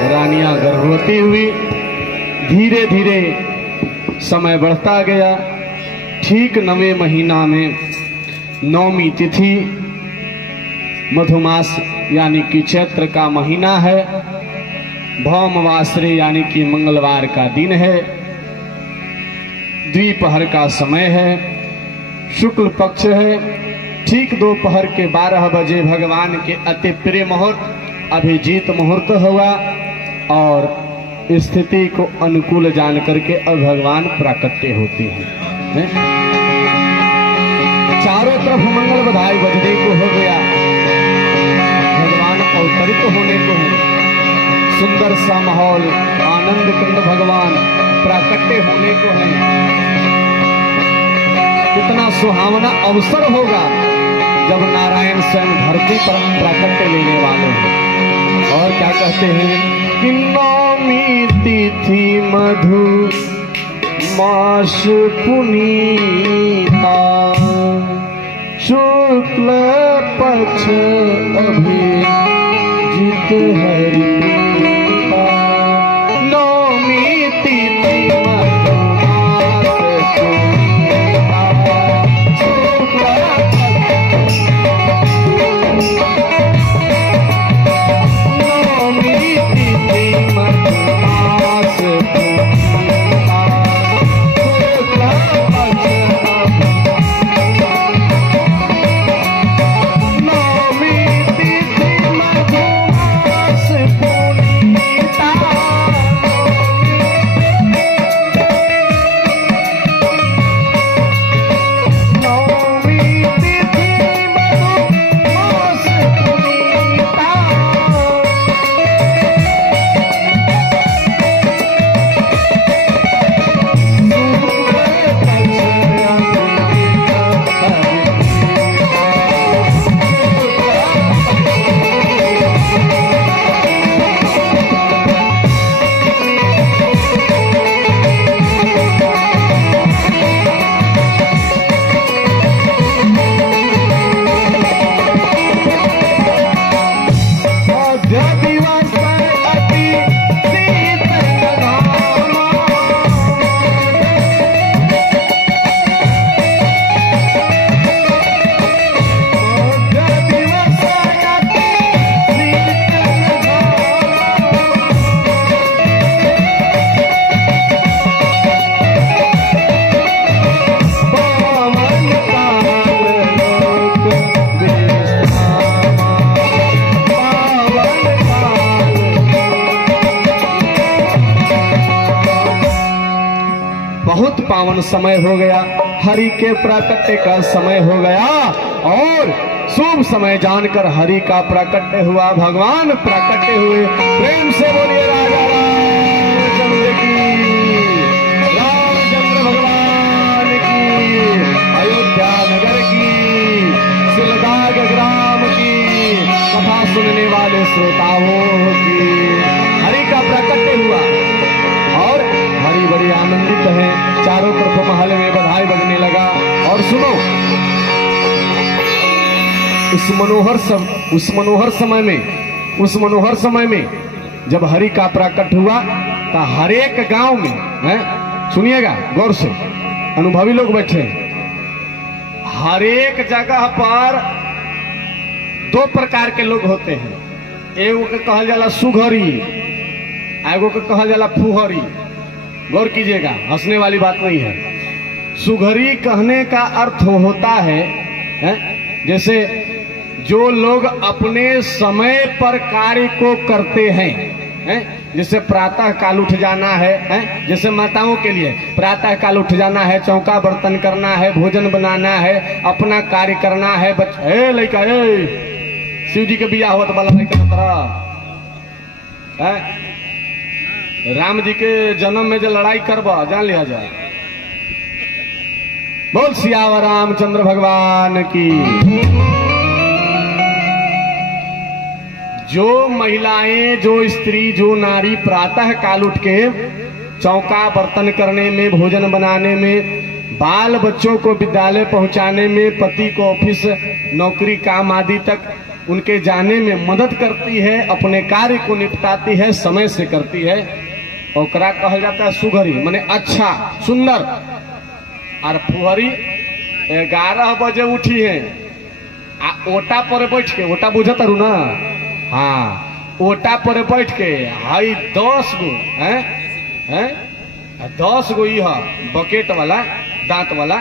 रानियां गर्भवती हुई। धीरे धीरे समय बढ़ता गया। ठीक 9वें महीना में 9वीं तिथि, मधुमास यानी कि चैत्र का महीना है, भौमवासरे यानी कि मंगलवार का दिन है, द्विपहर का समय है, शुक्ल पक्ष है। ठीक दोपहर के 12 बजे भगवान के अति प्रिय मुहूर्त अभिजीत मुहूर्त हुआ और स्थिति को अनुकूल जान करके अब भगवान प्राकट्य होते हैं। चारों तरफ मंगल बधाई बजने को हो गया, भगवान अवतरित होने को है। सुंदर सा माहौल, आनंद कुंड भगवान प्राकट्य होने को है। कितना सुहावना अवसर होगा जब नारायण स्वयं धरती पर प्राकट्य लेने वाले हैं। और क्या कहते हैं कि 9वीं तिथि मधु मास पुनीता, शुक्ल पक्ष अभिजीत हरि। 9वीं तिथि मधु मास पुनीता, शुक्ल से दिवस अति शीतल घामा। दिवस अति शीतल बहुत पावन समय हो गया, हरि के प्राकट्य का समय हो गया और शुभ समय जानकर हरि का प्राकट्य हुआ, भगवान प्राकट्य हुए। प्रेम से बोलिए राजा रामचंद्र की, रामचंद्र भगवान की, अयोध्या नगर की, सिलदाग ग्राम की, कथा सुनने वाले श्रोताओं की। हरि का प्राकट्य हुआ और हरि बड़ी आनंदित है, चारों तरफ महल में बधाई बजने लगा। और सुनो, उस मनोहर समय में जब हरि का प्राकट हुआ तो हर एक गांव में है, सुनिएगा गौर से, अनुभवी लोग बैठे, हर एक जगह पर दो प्रकार के लोग होते हैं। एगो के कहल जाला सुघरी, एगो के कहल जाला फुहरी। गौर कीजिएगा, हंसने वाली बात नहीं है। सुघरी कहने का अर्थ होता है जैसे जो लोग अपने समय पर कार्य को करते हैं, जैसे प्रातः काल उठ जाना है, जैसे माताओं के लिए प्रातः काल उठ जाना है, चौका बर्तन करना है, भोजन बनाना है, अपना कार्य करना है। लड़का शिव जी के बियाह होत वाला लड़का तरह राम जी के जन्म में जो लड़ाई करबा जान लिया जाए। बोल सियावर रामचंद्र भगवान की। जो महिलाएं, जो स्त्री, जो नारी प्रातः काल उठ के चौका बर्तन करने में, भोजन बनाने में, बाल बच्चों को विद्यालय पहुंचाने में, पति को ऑफिस नौकरी काम आदि तक उनके जाने में मदद करती है, अपने कार्य को निपटाती है, समय से करती है, ओकरा कहल जाता है सुघरी, माने अच्छा सुंदर। और फुहरी 11 बजे उठी है आ ओटा पर बैठ के, ओटा बुझत रू ना, हाँ, ओटा पर बैठ के हाई 10 गो है 10 गो यह बकेट वाला, दांत वाला,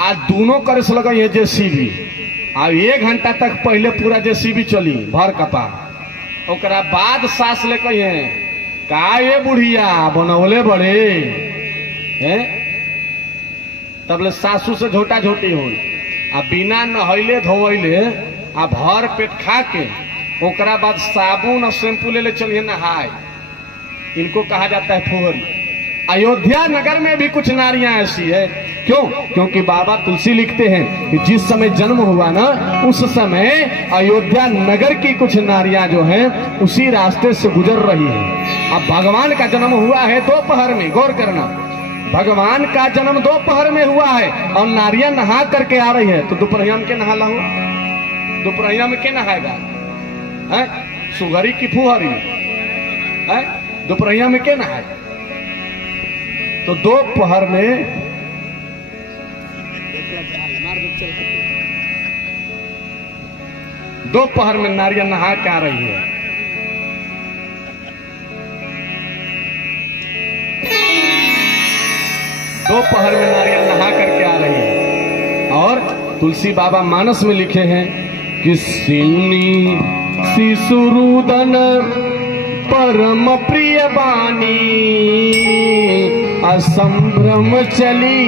आ दोनों करे से लगा ये जेसीबी। आ 1 घंटा तक पहले पूरा जेसीबी चली भर कपार, ओकरा बाद सांस ले कहिए का ये बुढ़िया बनौले बड़े हैं, तबले सासू से झोटा झोटी हो, आ बिना नहैले धोवैले आ भर पेट खा के ओकरा बाद साबुन और शैम्पू ले चलिए नहाए। इनको कहा जाता है फुहरी। अयोध्या नगर में भी कुछ नारियां ऐसी है। क्यों? क्योंकि बाबा तुलसी लिखते हैं कि जिस समय जन्म हुआ ना, उस समय अयोध्या नगर की कुछ नारियां जो हैं उसी रास्ते से गुजर रही हैं। अब भगवान का जन्म हुआ है दोपहर में, गौर करना, भगवान का जन्म दोपहर में हुआ है और नारियां नहा करके आ रही है, तो दोपहरिया में के नहा ला, दोपहरिया में के नहाएगा? सुघरी की फुहरी दोपहरिया में के नहाए? तो दोपहर में नारियां नहा के आ रही है। दोपहर में नारियां नहा करके आ रही है। और तुलसी बाबा मानस में लिखे हैं कि सिनी शिशुरुदन परम प्रिय बानी, असंभ्रम चली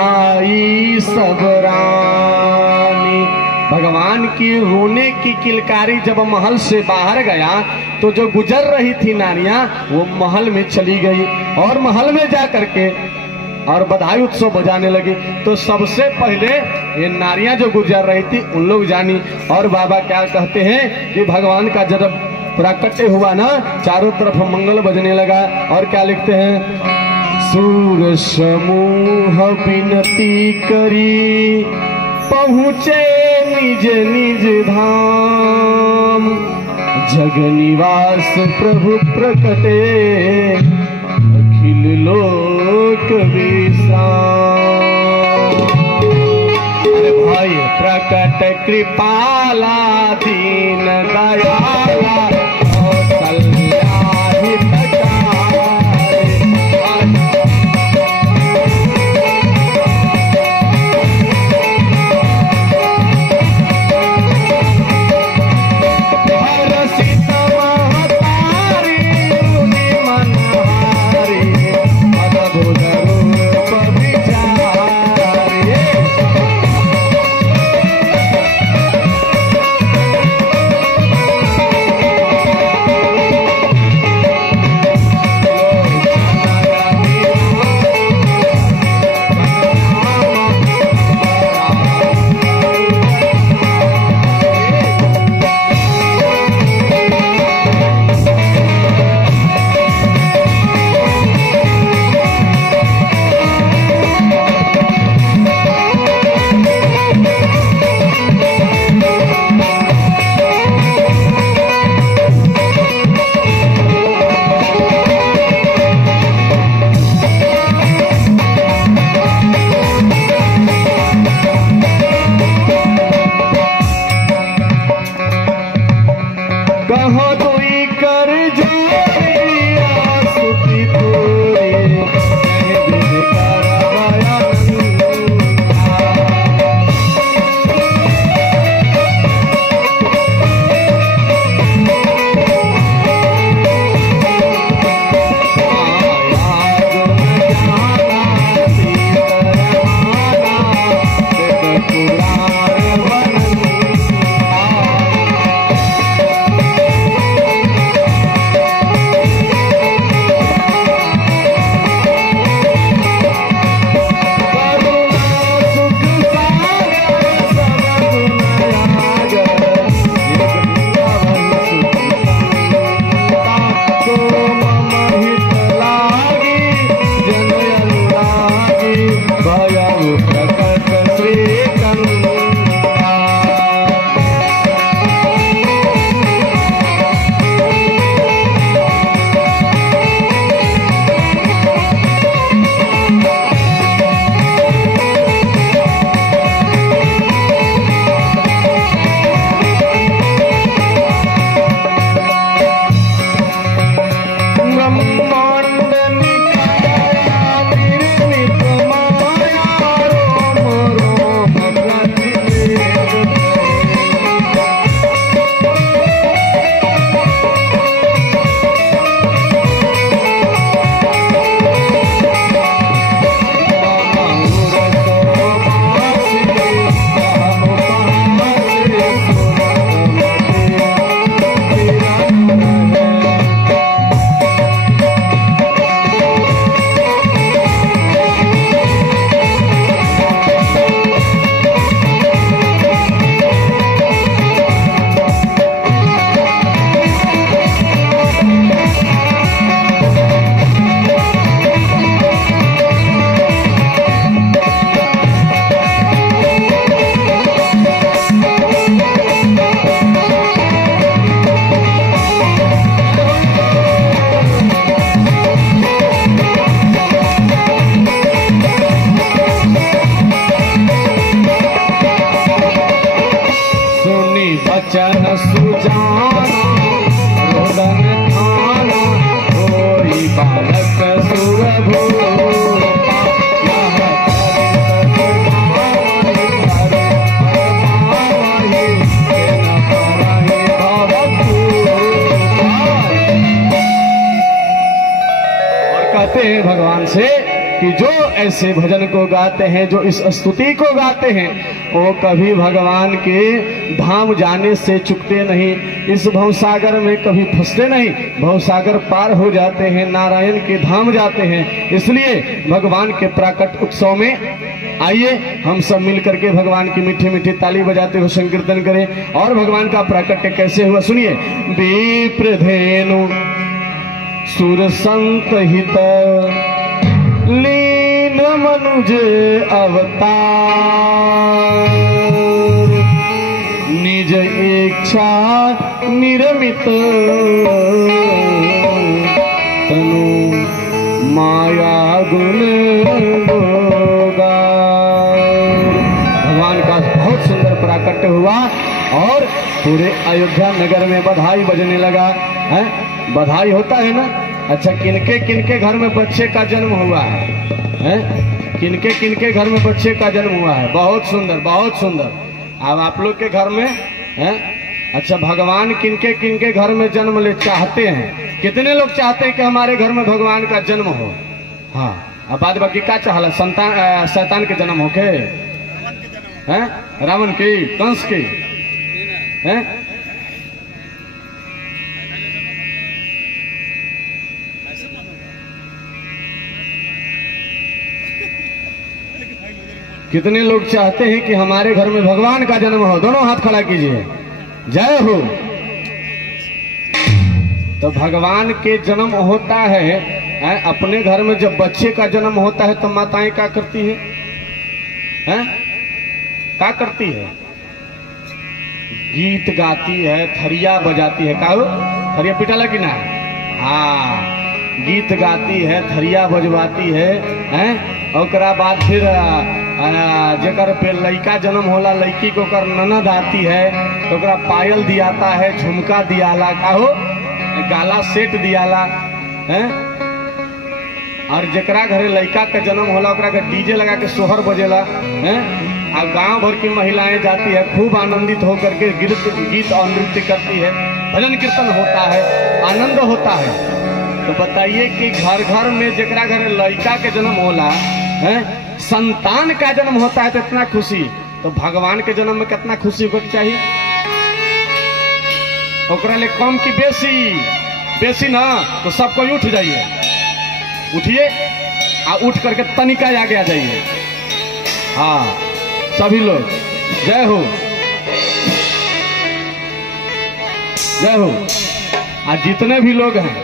आई सब रानी। भगवान की रोने की किलकारी जब महल से बाहर गया तो जो गुजर रही थी नारियां वो महल में चली गई और महल में जा करके और बधाई उत्सव बजाने लगी। तो सबसे पहले ये नारियां जो गुजर रही थी उन लोग जानी। और बाबा क्या कहते हैं कि भगवान का जब प्राकट्य हुआ ना, चारों तरफ मंगल बजने लगा। और क्या लिखते हैं? सूर समूह विनती करी पहुँचे निज निज धाम, जग निवास प्रभु प्रकटे अखिल लोक विश्राम। अरे भाई प्रकट कृपाला दीन दयाला कौशल्या बचन सुजाना रोदन थाना कोई बालक सुरभूपा और कहते हैं भगवान से कि जो ऐसे भजन को गाते हैं, जो इस स्तुति को गाते हैं, वो कभी भगवान के धाम जाने से चुकते नहीं, इस भवसागर में कभी फंसते नहीं, भवसागर पार हो जाते हैं, नारायण के धाम जाते हैं। इसलिए भगवान के प्राकट उत्सव में आइए हम सब मिलकर के भगवान की मीठी मीठी ताली बजाते हुए संकीर्तन करें। और भगवान का प्राकट्य कैसे हुआ सुनिए। विप्रधेनु सुर संत हित लीन मनुज अवतार निज इच्छा निर्मित तनु माया गुण भोगा। भगवान का बहुत सुंदर प्राकट्य हुआ और पूरे अयोध्या नगर में बधाई बजने लगा है। बधाई होता है ना। अच्छा, किनके घर में बच्चे का जन्म हुआ है? किनके घर में बच्चे का जन्म हुआ है? बहुत सुंदर, बहुत सुंदर। अब आप लोग के घर में है? अच्छा, भगवान किनके घर में जन्म ले चाहते हैं? कितने लोग चाहते हैं कि हमारे घर में भगवान का जन्म हो? हाँ, अब बाद बाकी का चाहला शैतान के जन्म होके हैं? रावण की, कंस की हैं? कितने लोग चाहते हैं कि हमारे घर में भगवान का जन्म हो? दोनों हाथ खड़ा कीजिए, जय हो। तो भगवान के जन्म होता है अपने घर में। जब बच्चे का जन्म होता है तो माताएं क्या करती है? क्या करती है? गीत गाती है, थरिया बजाती है। का थरिया पिटाला की ना? हाँ, गीत गाती है, थरिया बजवाती है। और बाद फिर जकर पे लड़का जन्म होला, लड़की को कर ननद आती है तो पायल दियाता है, झुमका दियाला, का हो गाला सेट दियाला है। और जकरा घरे लड़का का जन्म होला ओकरा के डीजे लगा के सोहर बजेला है। और गांव भर की महिलाएं जाती है, खूब आनंदित होकर के गीत और नृत्य करती है, भजन कीर्तन होता है, आनंद होता है। तो बताइए कि घर घर में जकरा घरे लड़का के जन्म होला है, संतान का जन्म होता है तो इतना खुशी, तो भगवान के जन्म में कितना खुशी होना चाहिए? ओकरा ले कम की बेसी ना, तो सब कोई उठ जाइए, उठिए और उठ करके तनिका आगे आ जाइए। हाँ, सभी लोग जय हो, जय हो। आज जितने भी लोग हैं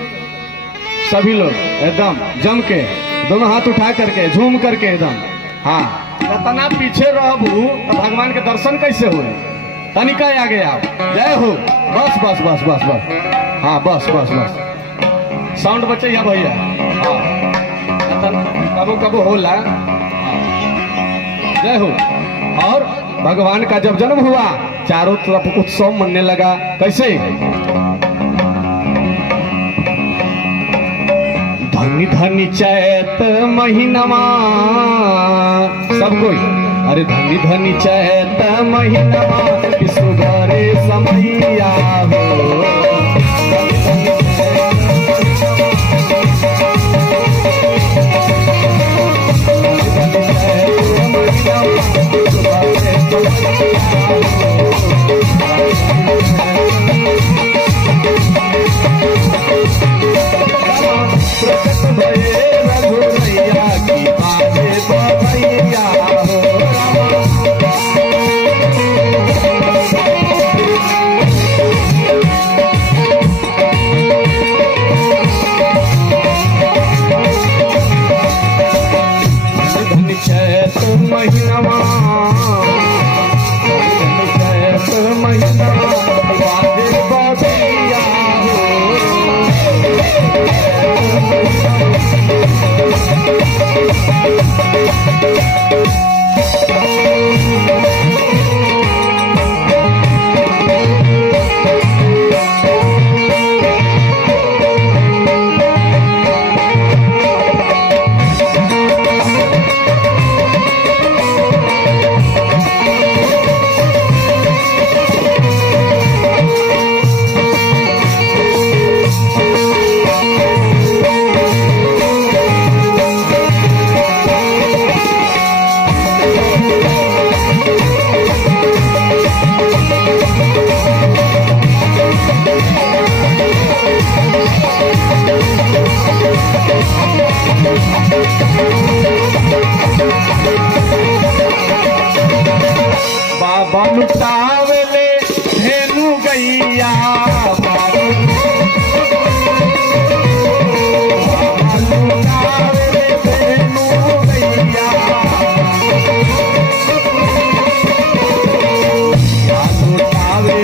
सभी लोग एकदम जम के दोनों हाथ उठा करके झूम करके एकदम। हाँ, इतना पीछे रहबू तो भगवान के दर्शन कैसे हुए? तनिका आगे आओ, जय हो। बस बस बस बस बस, हाँ बस बस बस, साउंड बचे भैया। हाँ, कबो कबो होला। जय हो। और भगवान का जब जन्म हुआ चारों तरफ उत्सव मनने लगा। कैसे? धनी धनी चैत महीनमा, सब कोई अरे धनी धनी चैत महीनमा, सुघरे समैया हो। बाबा लुटावले धेनु गैया, बाबा लुटावले धेनु गैया, लुटावले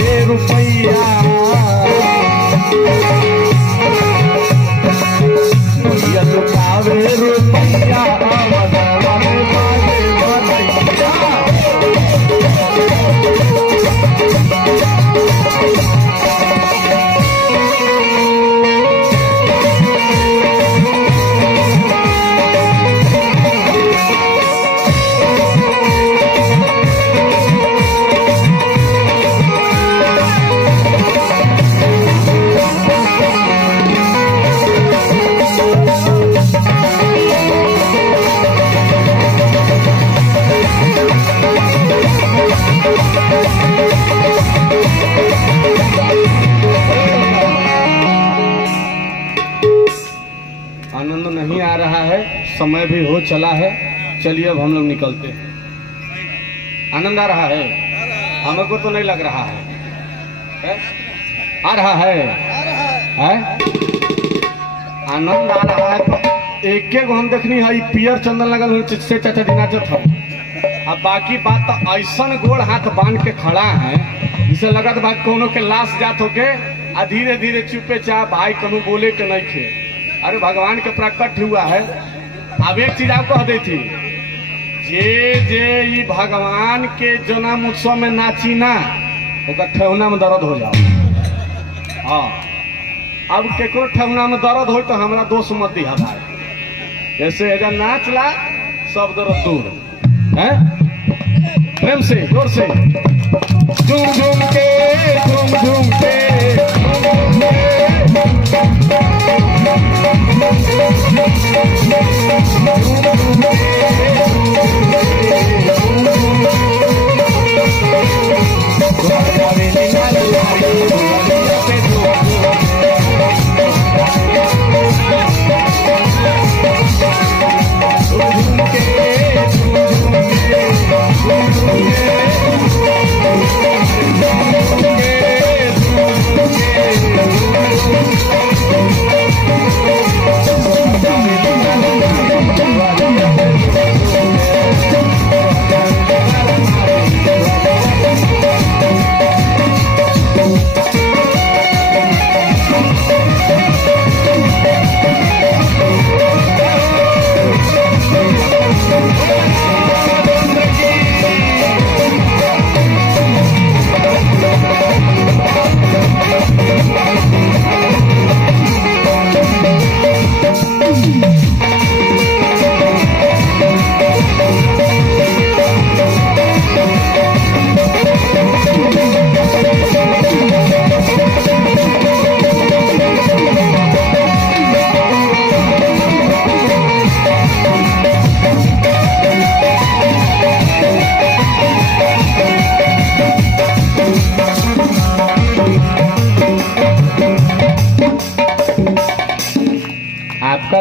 है, समय भी हो चला है। चलिए अब हम लोग निकलते हैं। आनंद आ रहा है? हमको तो नहीं लग रहा है। आ रहा है? आनंद आ रहा है तो एक एक हम देखनी है पियर चंदन लगल से चाचा जी नाचत हो। अब बाकी बात तो ऐसा गोड़ हाथ बांध के खड़ा है जिसे लगत भाई कोनो के लाश जात होके आ धीरे धीरे चुपे चाप भाई कनु बोले के नहीं थे। अरे भगवान के प्रकट हुआ है। अब एक चीज आपको कह दी थी, जे जे ई भगवान के जन्म उत्सव में नाची ना ओकर ठेहुना में दर्द हो जाओ। हाँ, अब केकरो ठेहुना में दर्द हो तो हमारा दोष मत दिया भाई। ऐसे अगर नाच ला सब दर्द दूर है। प्रेम से जोर से झूम झूम के झूम झूम के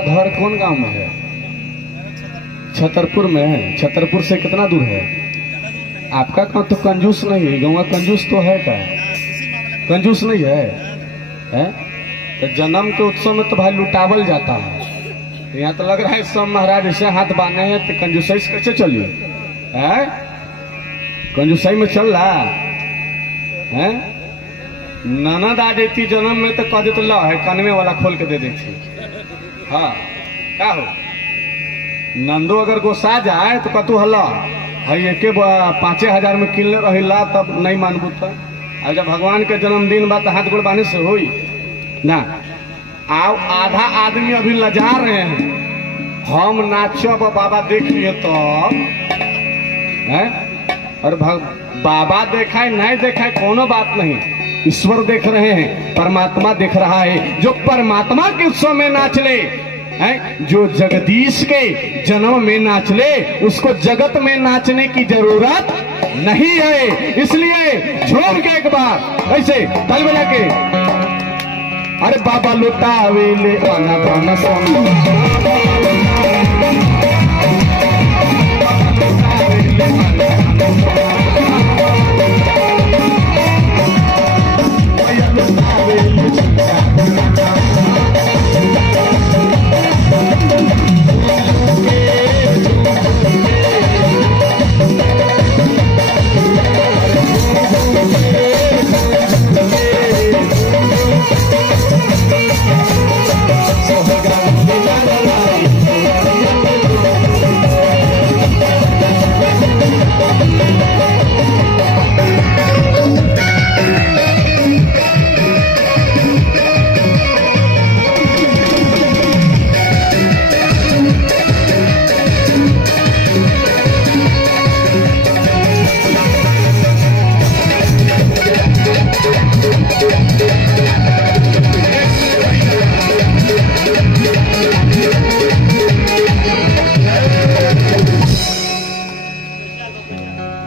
घर कौन गांव में है? छतरपुर में है। छतरपुर से कितना दूर है? आपका गांव तो कंजूस नहीं है। गाँव कंजूस तो है क्या? कंजूस नहीं है? तो जन्म के उत्सव में तो भाई लुटावल जाता है। यहाँ तो लग रहा है सब महाराज ऐसे हाथ बांधे हैं तो कंजूसाई से कैसे चलिए? कंजूसाई में चल रहा है। ननद आ जाती जन्म में तो कह देते ला है कनवे वाला खोल के दे देती। हाँ, क्या हो नंदो अगर गोसा जाए तो कतु हल्ला है एक 5,000 में किन रही ला तब नहीं मानबू तो। और जब भगवान के जन्मदिन बात हाथ गोड़ बांधे से हुई ना। आओ आधा आदमी अभी लजा रहे हैं हम नाचब बाबा देख लिए तो है। और बाबा देखा है नहीं देखा है कोनो बात नहीं। ईश्वर देख रहे हैं, परमात्मा देख रहा है। जो परमात्मा के उत्सव में नाच ले है, जो जगदीश के जन्म में नाच ले, उसको जगत में नाचने की जरूरत नहीं है। इसलिए झूम के एक बार ऐसे ताली बजा के अरे बाबा लुटावे ले आना गाना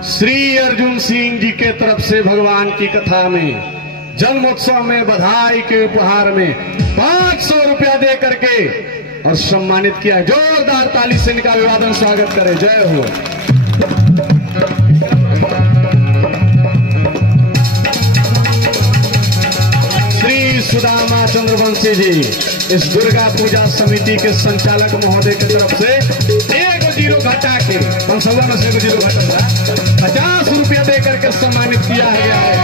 श्री अर्जुन सिंह जी के तरफ से भगवान की कथा में जन्मोत्सव में बधाई के उपहार में 500 रुपया दे करके और सम्मानित किया है। जोरदार ताली से इनका अभिवादन स्वागत करें। जय हो। श्री सुदामा चंद्रवंशी जी इस दुर्गा पूजा समिति के संचालक महोदय की तरफ से 1 जीरो घटा के हम सब में से 1 जीरो घटा 50 रुपया दे करके सम्मानित किया गया है।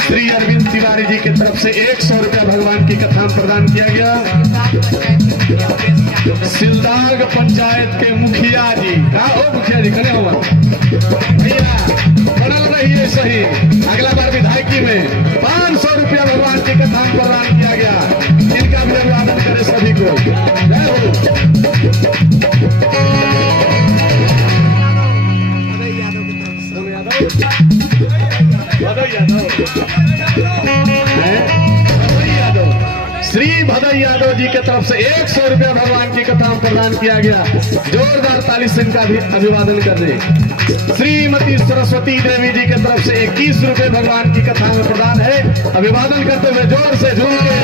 श्री अरविंद तिवारी जी की तरफ से 100 रुपया भगवान की कथा में प्रदान किया गया। सिलदाग पंचायत के मुखिया जी का मुखिया जी खड़े हो भैया बनल रहिए सही। अगला बार विधायकी में 500 रुपया भगवान की कथा में प्रदान किया गया। इनका भी अभिवादन करे सभी को। जय हो। श्री भदई यादव जी की तरफ से 100 रुपया भगवान की कथा में प्रदान किया गया। जोरदार ताली से इनका भी अभिवादन कर दे। श्रीमती सरस्वती देवी जी की तरफ से 21 रुपये भगवान की कथा में प्रदान है। अभिवादन करते हुए जोर से झूम के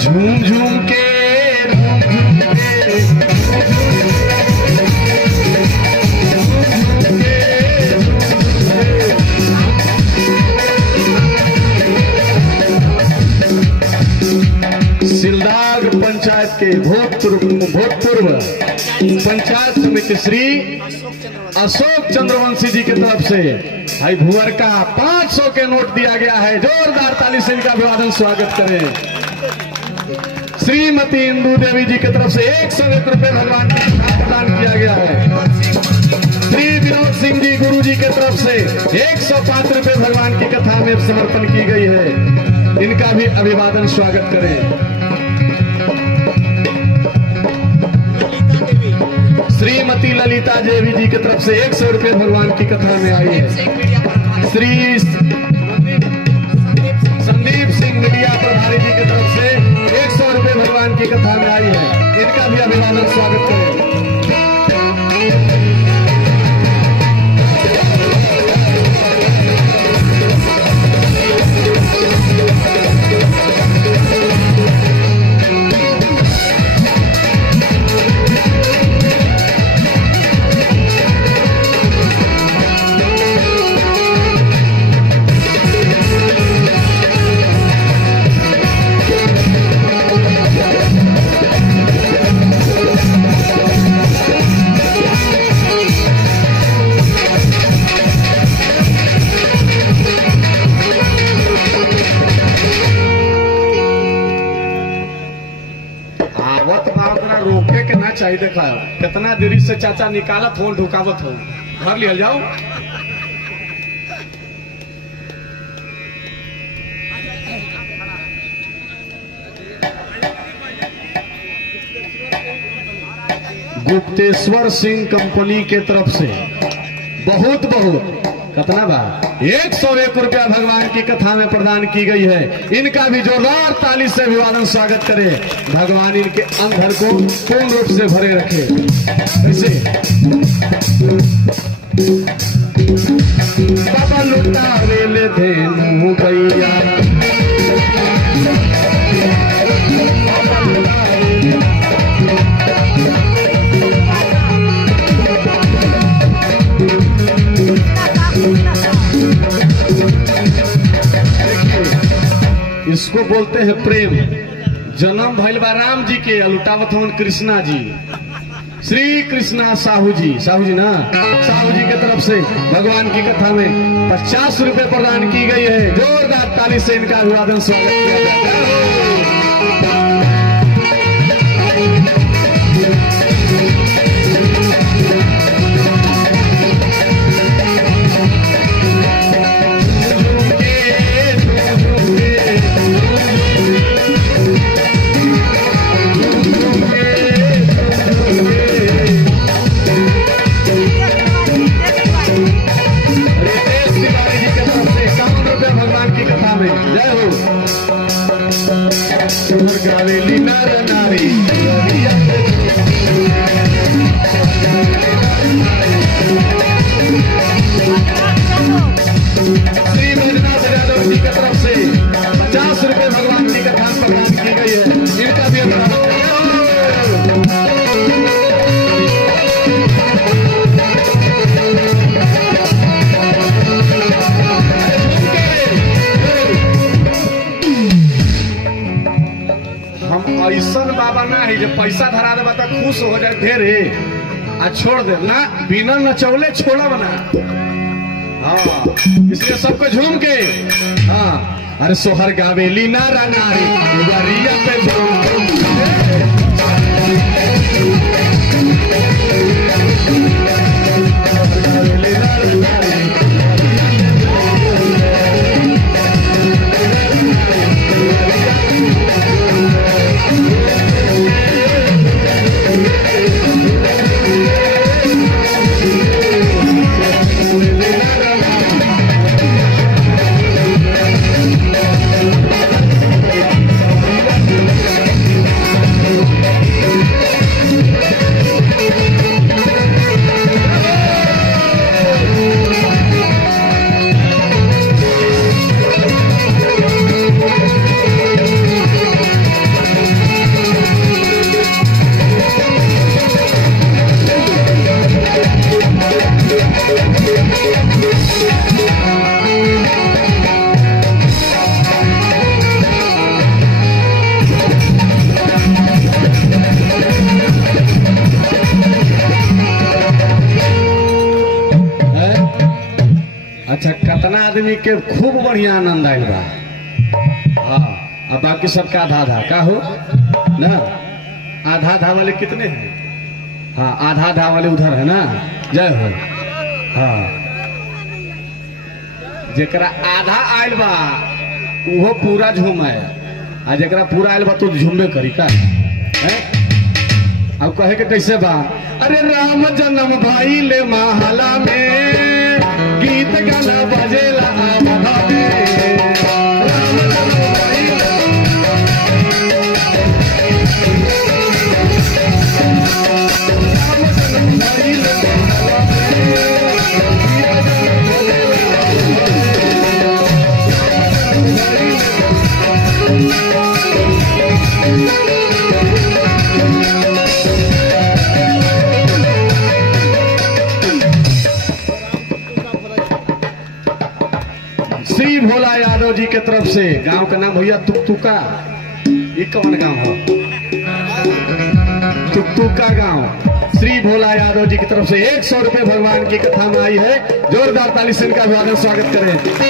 झूम झूम के सिलदाग पंचायत के भूतपूर्व पंचायत समिति श्री अशोक चंद्रवंशी जी की तरफ से भाई भुवर का 500 के नोट दिया गया है। जोरदार ताली से इनका अभिवादन स्वागत करें। श्रीमती इंदू देवी जी की तरफ से 101 रुपये भगवान की कथा प्रदान किया गया है। श्री विनोद सिंह जी गुरु जी की तरफ से 105 रुपये भगवान की कथा में समर्पण की गई है। इनका भी अभिवादन स्वागत करें। श्रीमती ललिता देवी जी की तरफ से 100 रुपये भगवान की कथा में आई है। श्री संदीप सिंह मीडिया प्रभारी जी की तरफ से 100 रुपये भगवान की कथा में आई है। इनका भी अभिवादन स्वागत करें। रोके के ना चाहिए। देखा कितना देरी से चाचा निकालत हो ढुकावत हो। घर लिया जाओ। गुप्तेश्वर सिंह कंपनी के तरफ से बहुत कितना बा 101 रुपया भगवान की कथा में प्रदान की गई है। इनका भी जोरदार ताली से अभिवादन स्वागत करें। भगवान इनके अंधर को पूर्ण रूप से भरे रखे। ऐसे बाबा लुटावे ले धेनु गैया इसको बोलते हैं प्रेम। जन्म भइल बा राम जी के, लुटावत हवन कृष्णा जी, श्री कृष्णा साहू जी ना, साहू जी के तरफ से भगवान की कथा में 50 रुपए प्रदान की गई है। जोरदार ताली से इनका अभिवादन स्वागत किया जाता है। गावेली नर नारी श्री बैजनाथ यादव जी की तरफ से 50 रुपए भगवान जी का दान प्रदान की गई है। इनका भी ऐसा बाबा ना है जब पैसा धरा दे तो खुश हो जाए ढेर आ छोड़ दे ना, बिना नचौले छोड़ा बना। हाँ, इसलिए सबको झूम के हाँ, अरे सोहर गावेली नारा नारी गरिया पे अच्छा, कितना आदमी के खूब बढ़िया आनंद आयल बा। हाँ, अब बाकी सबका आधा आधा का हो ना, आधा आधा वाले कितने हैं? हाँ, आधा आधा वाले उधर है ना, जय हो। हाँ, जेकरा आधा आयल बा वो पूरा झूमे, आ जेकरा पूरा आयल बा तो झूमे करी का है। अब कहे के कैसे बा, अरे राम जन्म भाई ले महला में गीत गाना बजेला आमदा में। राम जन्म भाई श्री भोला यादव जी के तरफ से, गांव का नाम भैया तुकतुका, ये कौन गांव हो? तुकतुका गांव। श्री भोला यादव जी की तरफ से 100 रुपए भगवान की कथा में आई है। जोरदार ताली से इनका अभिवादन स्वागत करें।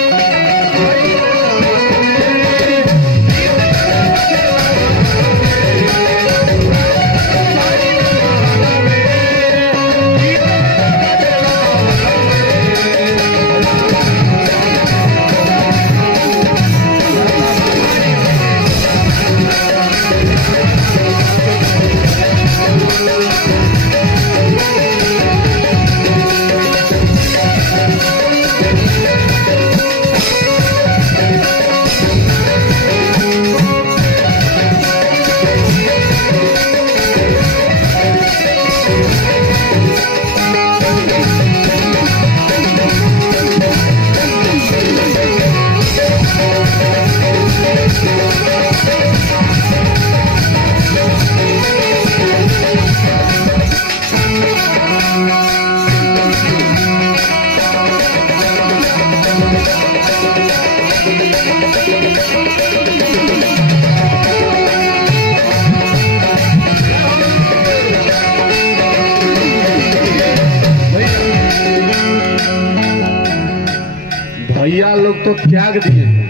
लोग तो त्याग दिए हैं,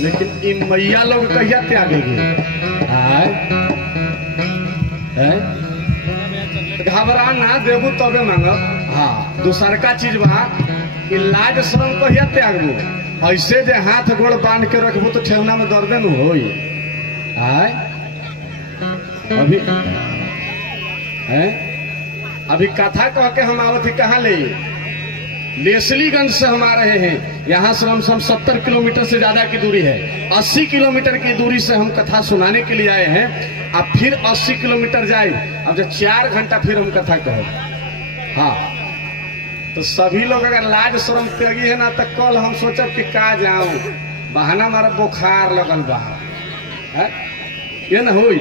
लेकिन ये मैया लोग कहिया त्यागेगी? घबरा ना, देबू तबे मांगब। हाँ, दूसर का चीज बा कि लाज शर्म कहिया त्यागबू? ऐसे जे हाथ गोड़ बांध के रखबू तो ठेवना में दर्दे न होई। अभी कथा कह के हम आवत ही कहाँ ले? लेसलीगंज से हम आ रहे हैं। यहाँ से हम 70 किलोमीटर से ज्यादा की दूरी है, 80 किलोमीटर की दूरी से हम कथा सुनाने के लिए आए हैं। अब फिर 80 किलोमीटर जाए, अब जब 4 घंटा फिर हम कथा कहो। हाँ, तो सभी लोग अगर लाज शर्म त्यागी है ना, तो कल हम सोचब कि का जाऊं, बहाना हमारा बुखार लगल बा, ये ना हुई।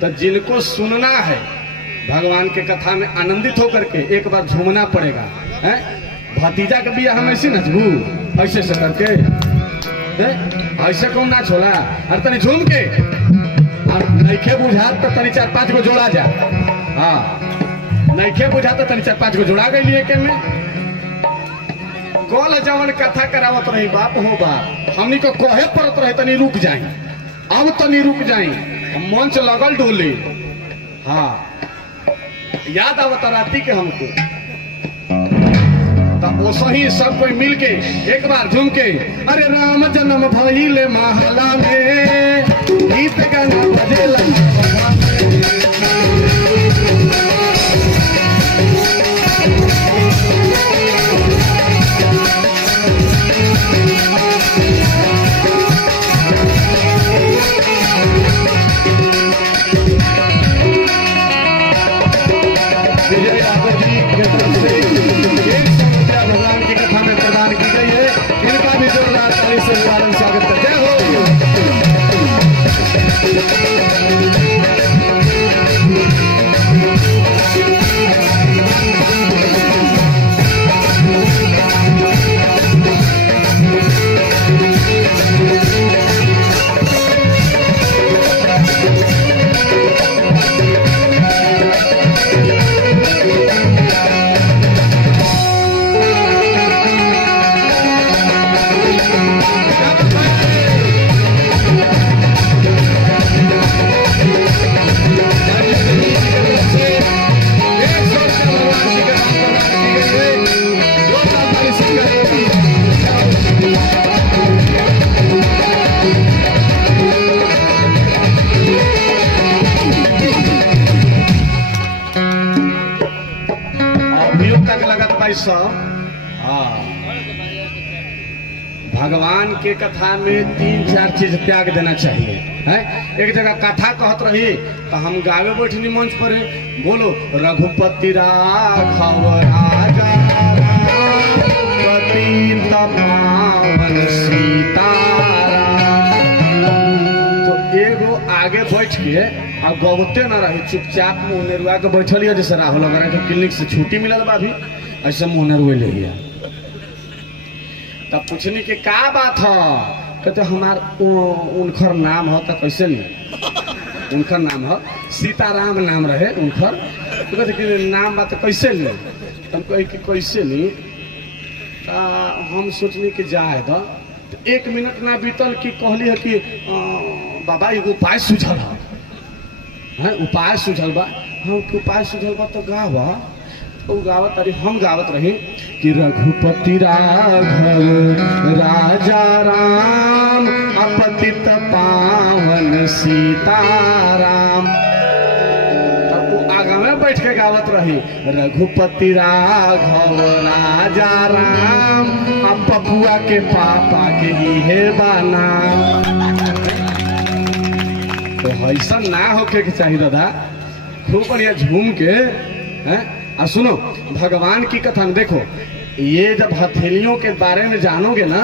तो जिनको सुनना है भगवान के कथा में आनंदित होकर के एक बार झूमना पड़ेगा। भतीजा के बिया हम ऐसे नचबू, ऐसे से करके ऐसे कौन नाच होला? अरे तनी झूम के, और नइखे बुझात तो तनी 4-5 गो जोड़ा जा। हाँ, नइखे बुझात तो तनी 4-5 गो जोड़ा गई लिए के में गोल जवन कथा करावत रही बाप हो बाप, हमनी को कहे पड़त रहे तनी रुक जाई, अब तनी रुक जाई, मंच लगल डोले। हाँ, याद आवता राती के हमको, तब वो सही सब कोई मिल के एक बार झूम के, अरे राम जन्म भइले महला में, गीत गाना बजेला भगवान की कथा में प्रदान की गई है। इनका भी जोरदार ताली से स्वागत करते हो। भगवान के कथा में 3-4 चीज त्याग देना चाहिए है। एक जगह कथा कहत रही तो हम गावे बैठनी मंच पर, बोलो रघुपति राघव राजा पतित पावन सीताराम। तो एगो आगे बैठ के अब गवते न रही, चुपचाप मुंह नेरुआ के बैठल है, जैसे राहुल वगैरह के क्लिनिक से छुट्टी मिलल बा, अभी ऐसे मुंह नेरुए ले लिया। तब पूछनी के का बात है? कहते हमार उनकर नाम है। तो कैसे नहीं? उनकर नाम है सीताराम नाम रहे उनकर। तो कहते कि नाम बात कैसे नहीं? हम कहे कि कैसे नहीं? हम सोचनी कि जाए तो 1 मिनट ना बीतल कि कहली है कि बाबा एगो उपाय सूझल है। उपाय सूझल बा? हाँ, उपाय सूझल बा तो गावा। तो गावत अरे हम गावत रही कि रघुपति राघव राजा राम अपतित पावन सीताराम। तब वो आगे में बैठ के गावत रही रघुपति राघव राजा राम अब पपुआ के पापा के इहे बाना। तो ऐसा ना होके के चाहिए दादा, खूब बढ़िया झूम के हैं। और सुनो, भगवान की कथा में देखो, ये जब हथेलियों के बारे में जानोगे ना,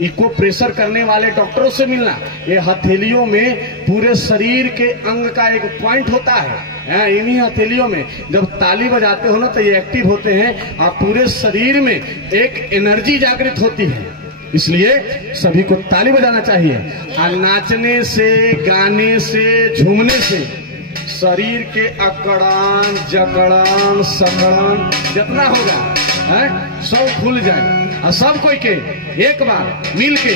इको प्रेशर करने वाले डॉक्टरों से मिलना। ये हथेलियों में पूरे शरीर के अंग का एक पॉइंट होता है, इन्हीं हथेलियों में जब ताली बजाते हो ना तो ये एक्टिव होते हैं और पूरे शरीर में एक एनर्जी जागृत होती है। इसलिए सभी को ताली बजाना चाहिए। और नाचने से, गाने से, झूमने से शरीर के अकड़न जकड़न सकड़न जितना होगा सब खुल जाए। और सब कोई के एक बार मिल के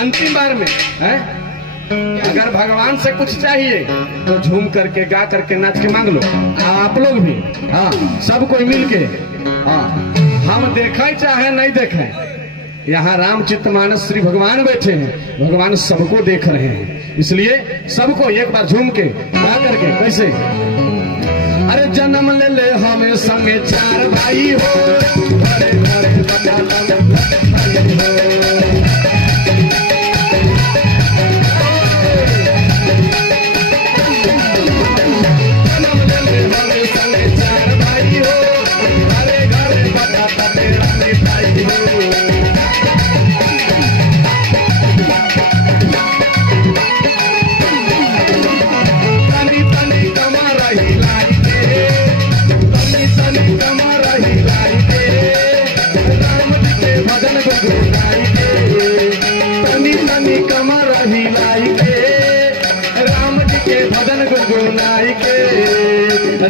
अंतिम बार में है अगर भगवान से कुछ चाहिए तो झूम करके गा करके नाच के मांग लो। आप लोग भी हाँ सब कोई मिल के हाँ हम देखे चाहे नहीं देखे, यहाँ रामचितमानस श्री भगवान बैठे हैं, भगवान सबको देख रहे हैं, इसलिए सबको एक बार झूम के गा करके कैसे अरे जन्म ले ले हमें संगे चार भाई हो, घरे घरे बता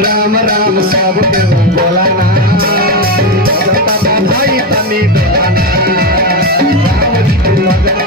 राम राम सब के बोला ना भाई तनी बोलाना राम जी के भजन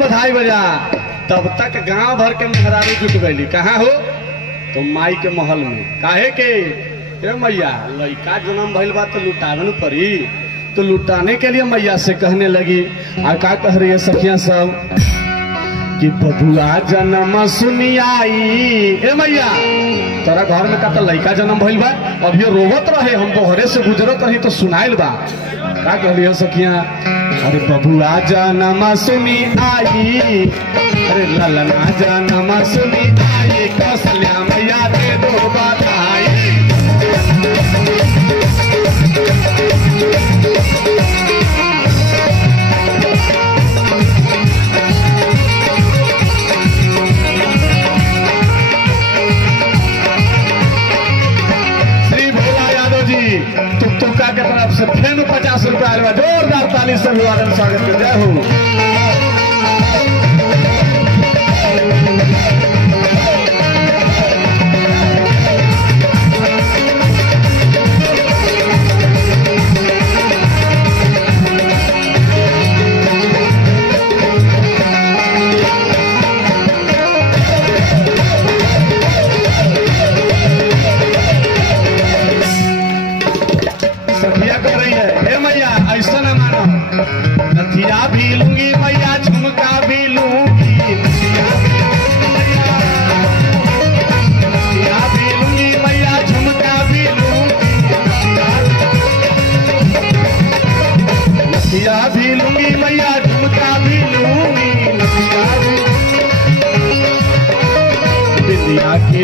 बधाई बजा। तब तक गांव भर के मेहरारू जुट गई कहाँ हो तो माई के महल में। काहे के मैया लड़का जन्म भइल बा तो लुटावन पड़ी, तो लुटाने के लिए मैया से कहने लगी आ का कह रही है सखिया सब कि बबुआ जन्म सुनी आई। ए मैया तोरा घर में का तो लड़का जन्म भइल बा, अभी रोवत रहे, हम बहरे से गुजरत रही तो सुनाइल बा। का कह रही है सखिया अरे बबुआ जन्म सुनी आई, अरे ललना जन्म सुनी आई, कौशल्या मैया के दो बधाई। से फिर 50 रुपया आएगा। जोरदार ताली से अभिवादन स्वागत कर। जय हो। कर रही है, हे मैया ऐसा न मानो, नथिया भी लूंगी मैया, झुमका भी लूंगी, नथिया भी लूंगी मैया, झुमका भी लूंगी, नथिया भी लूंगी मैया, झुमका भी लूंगी, बिंदिया के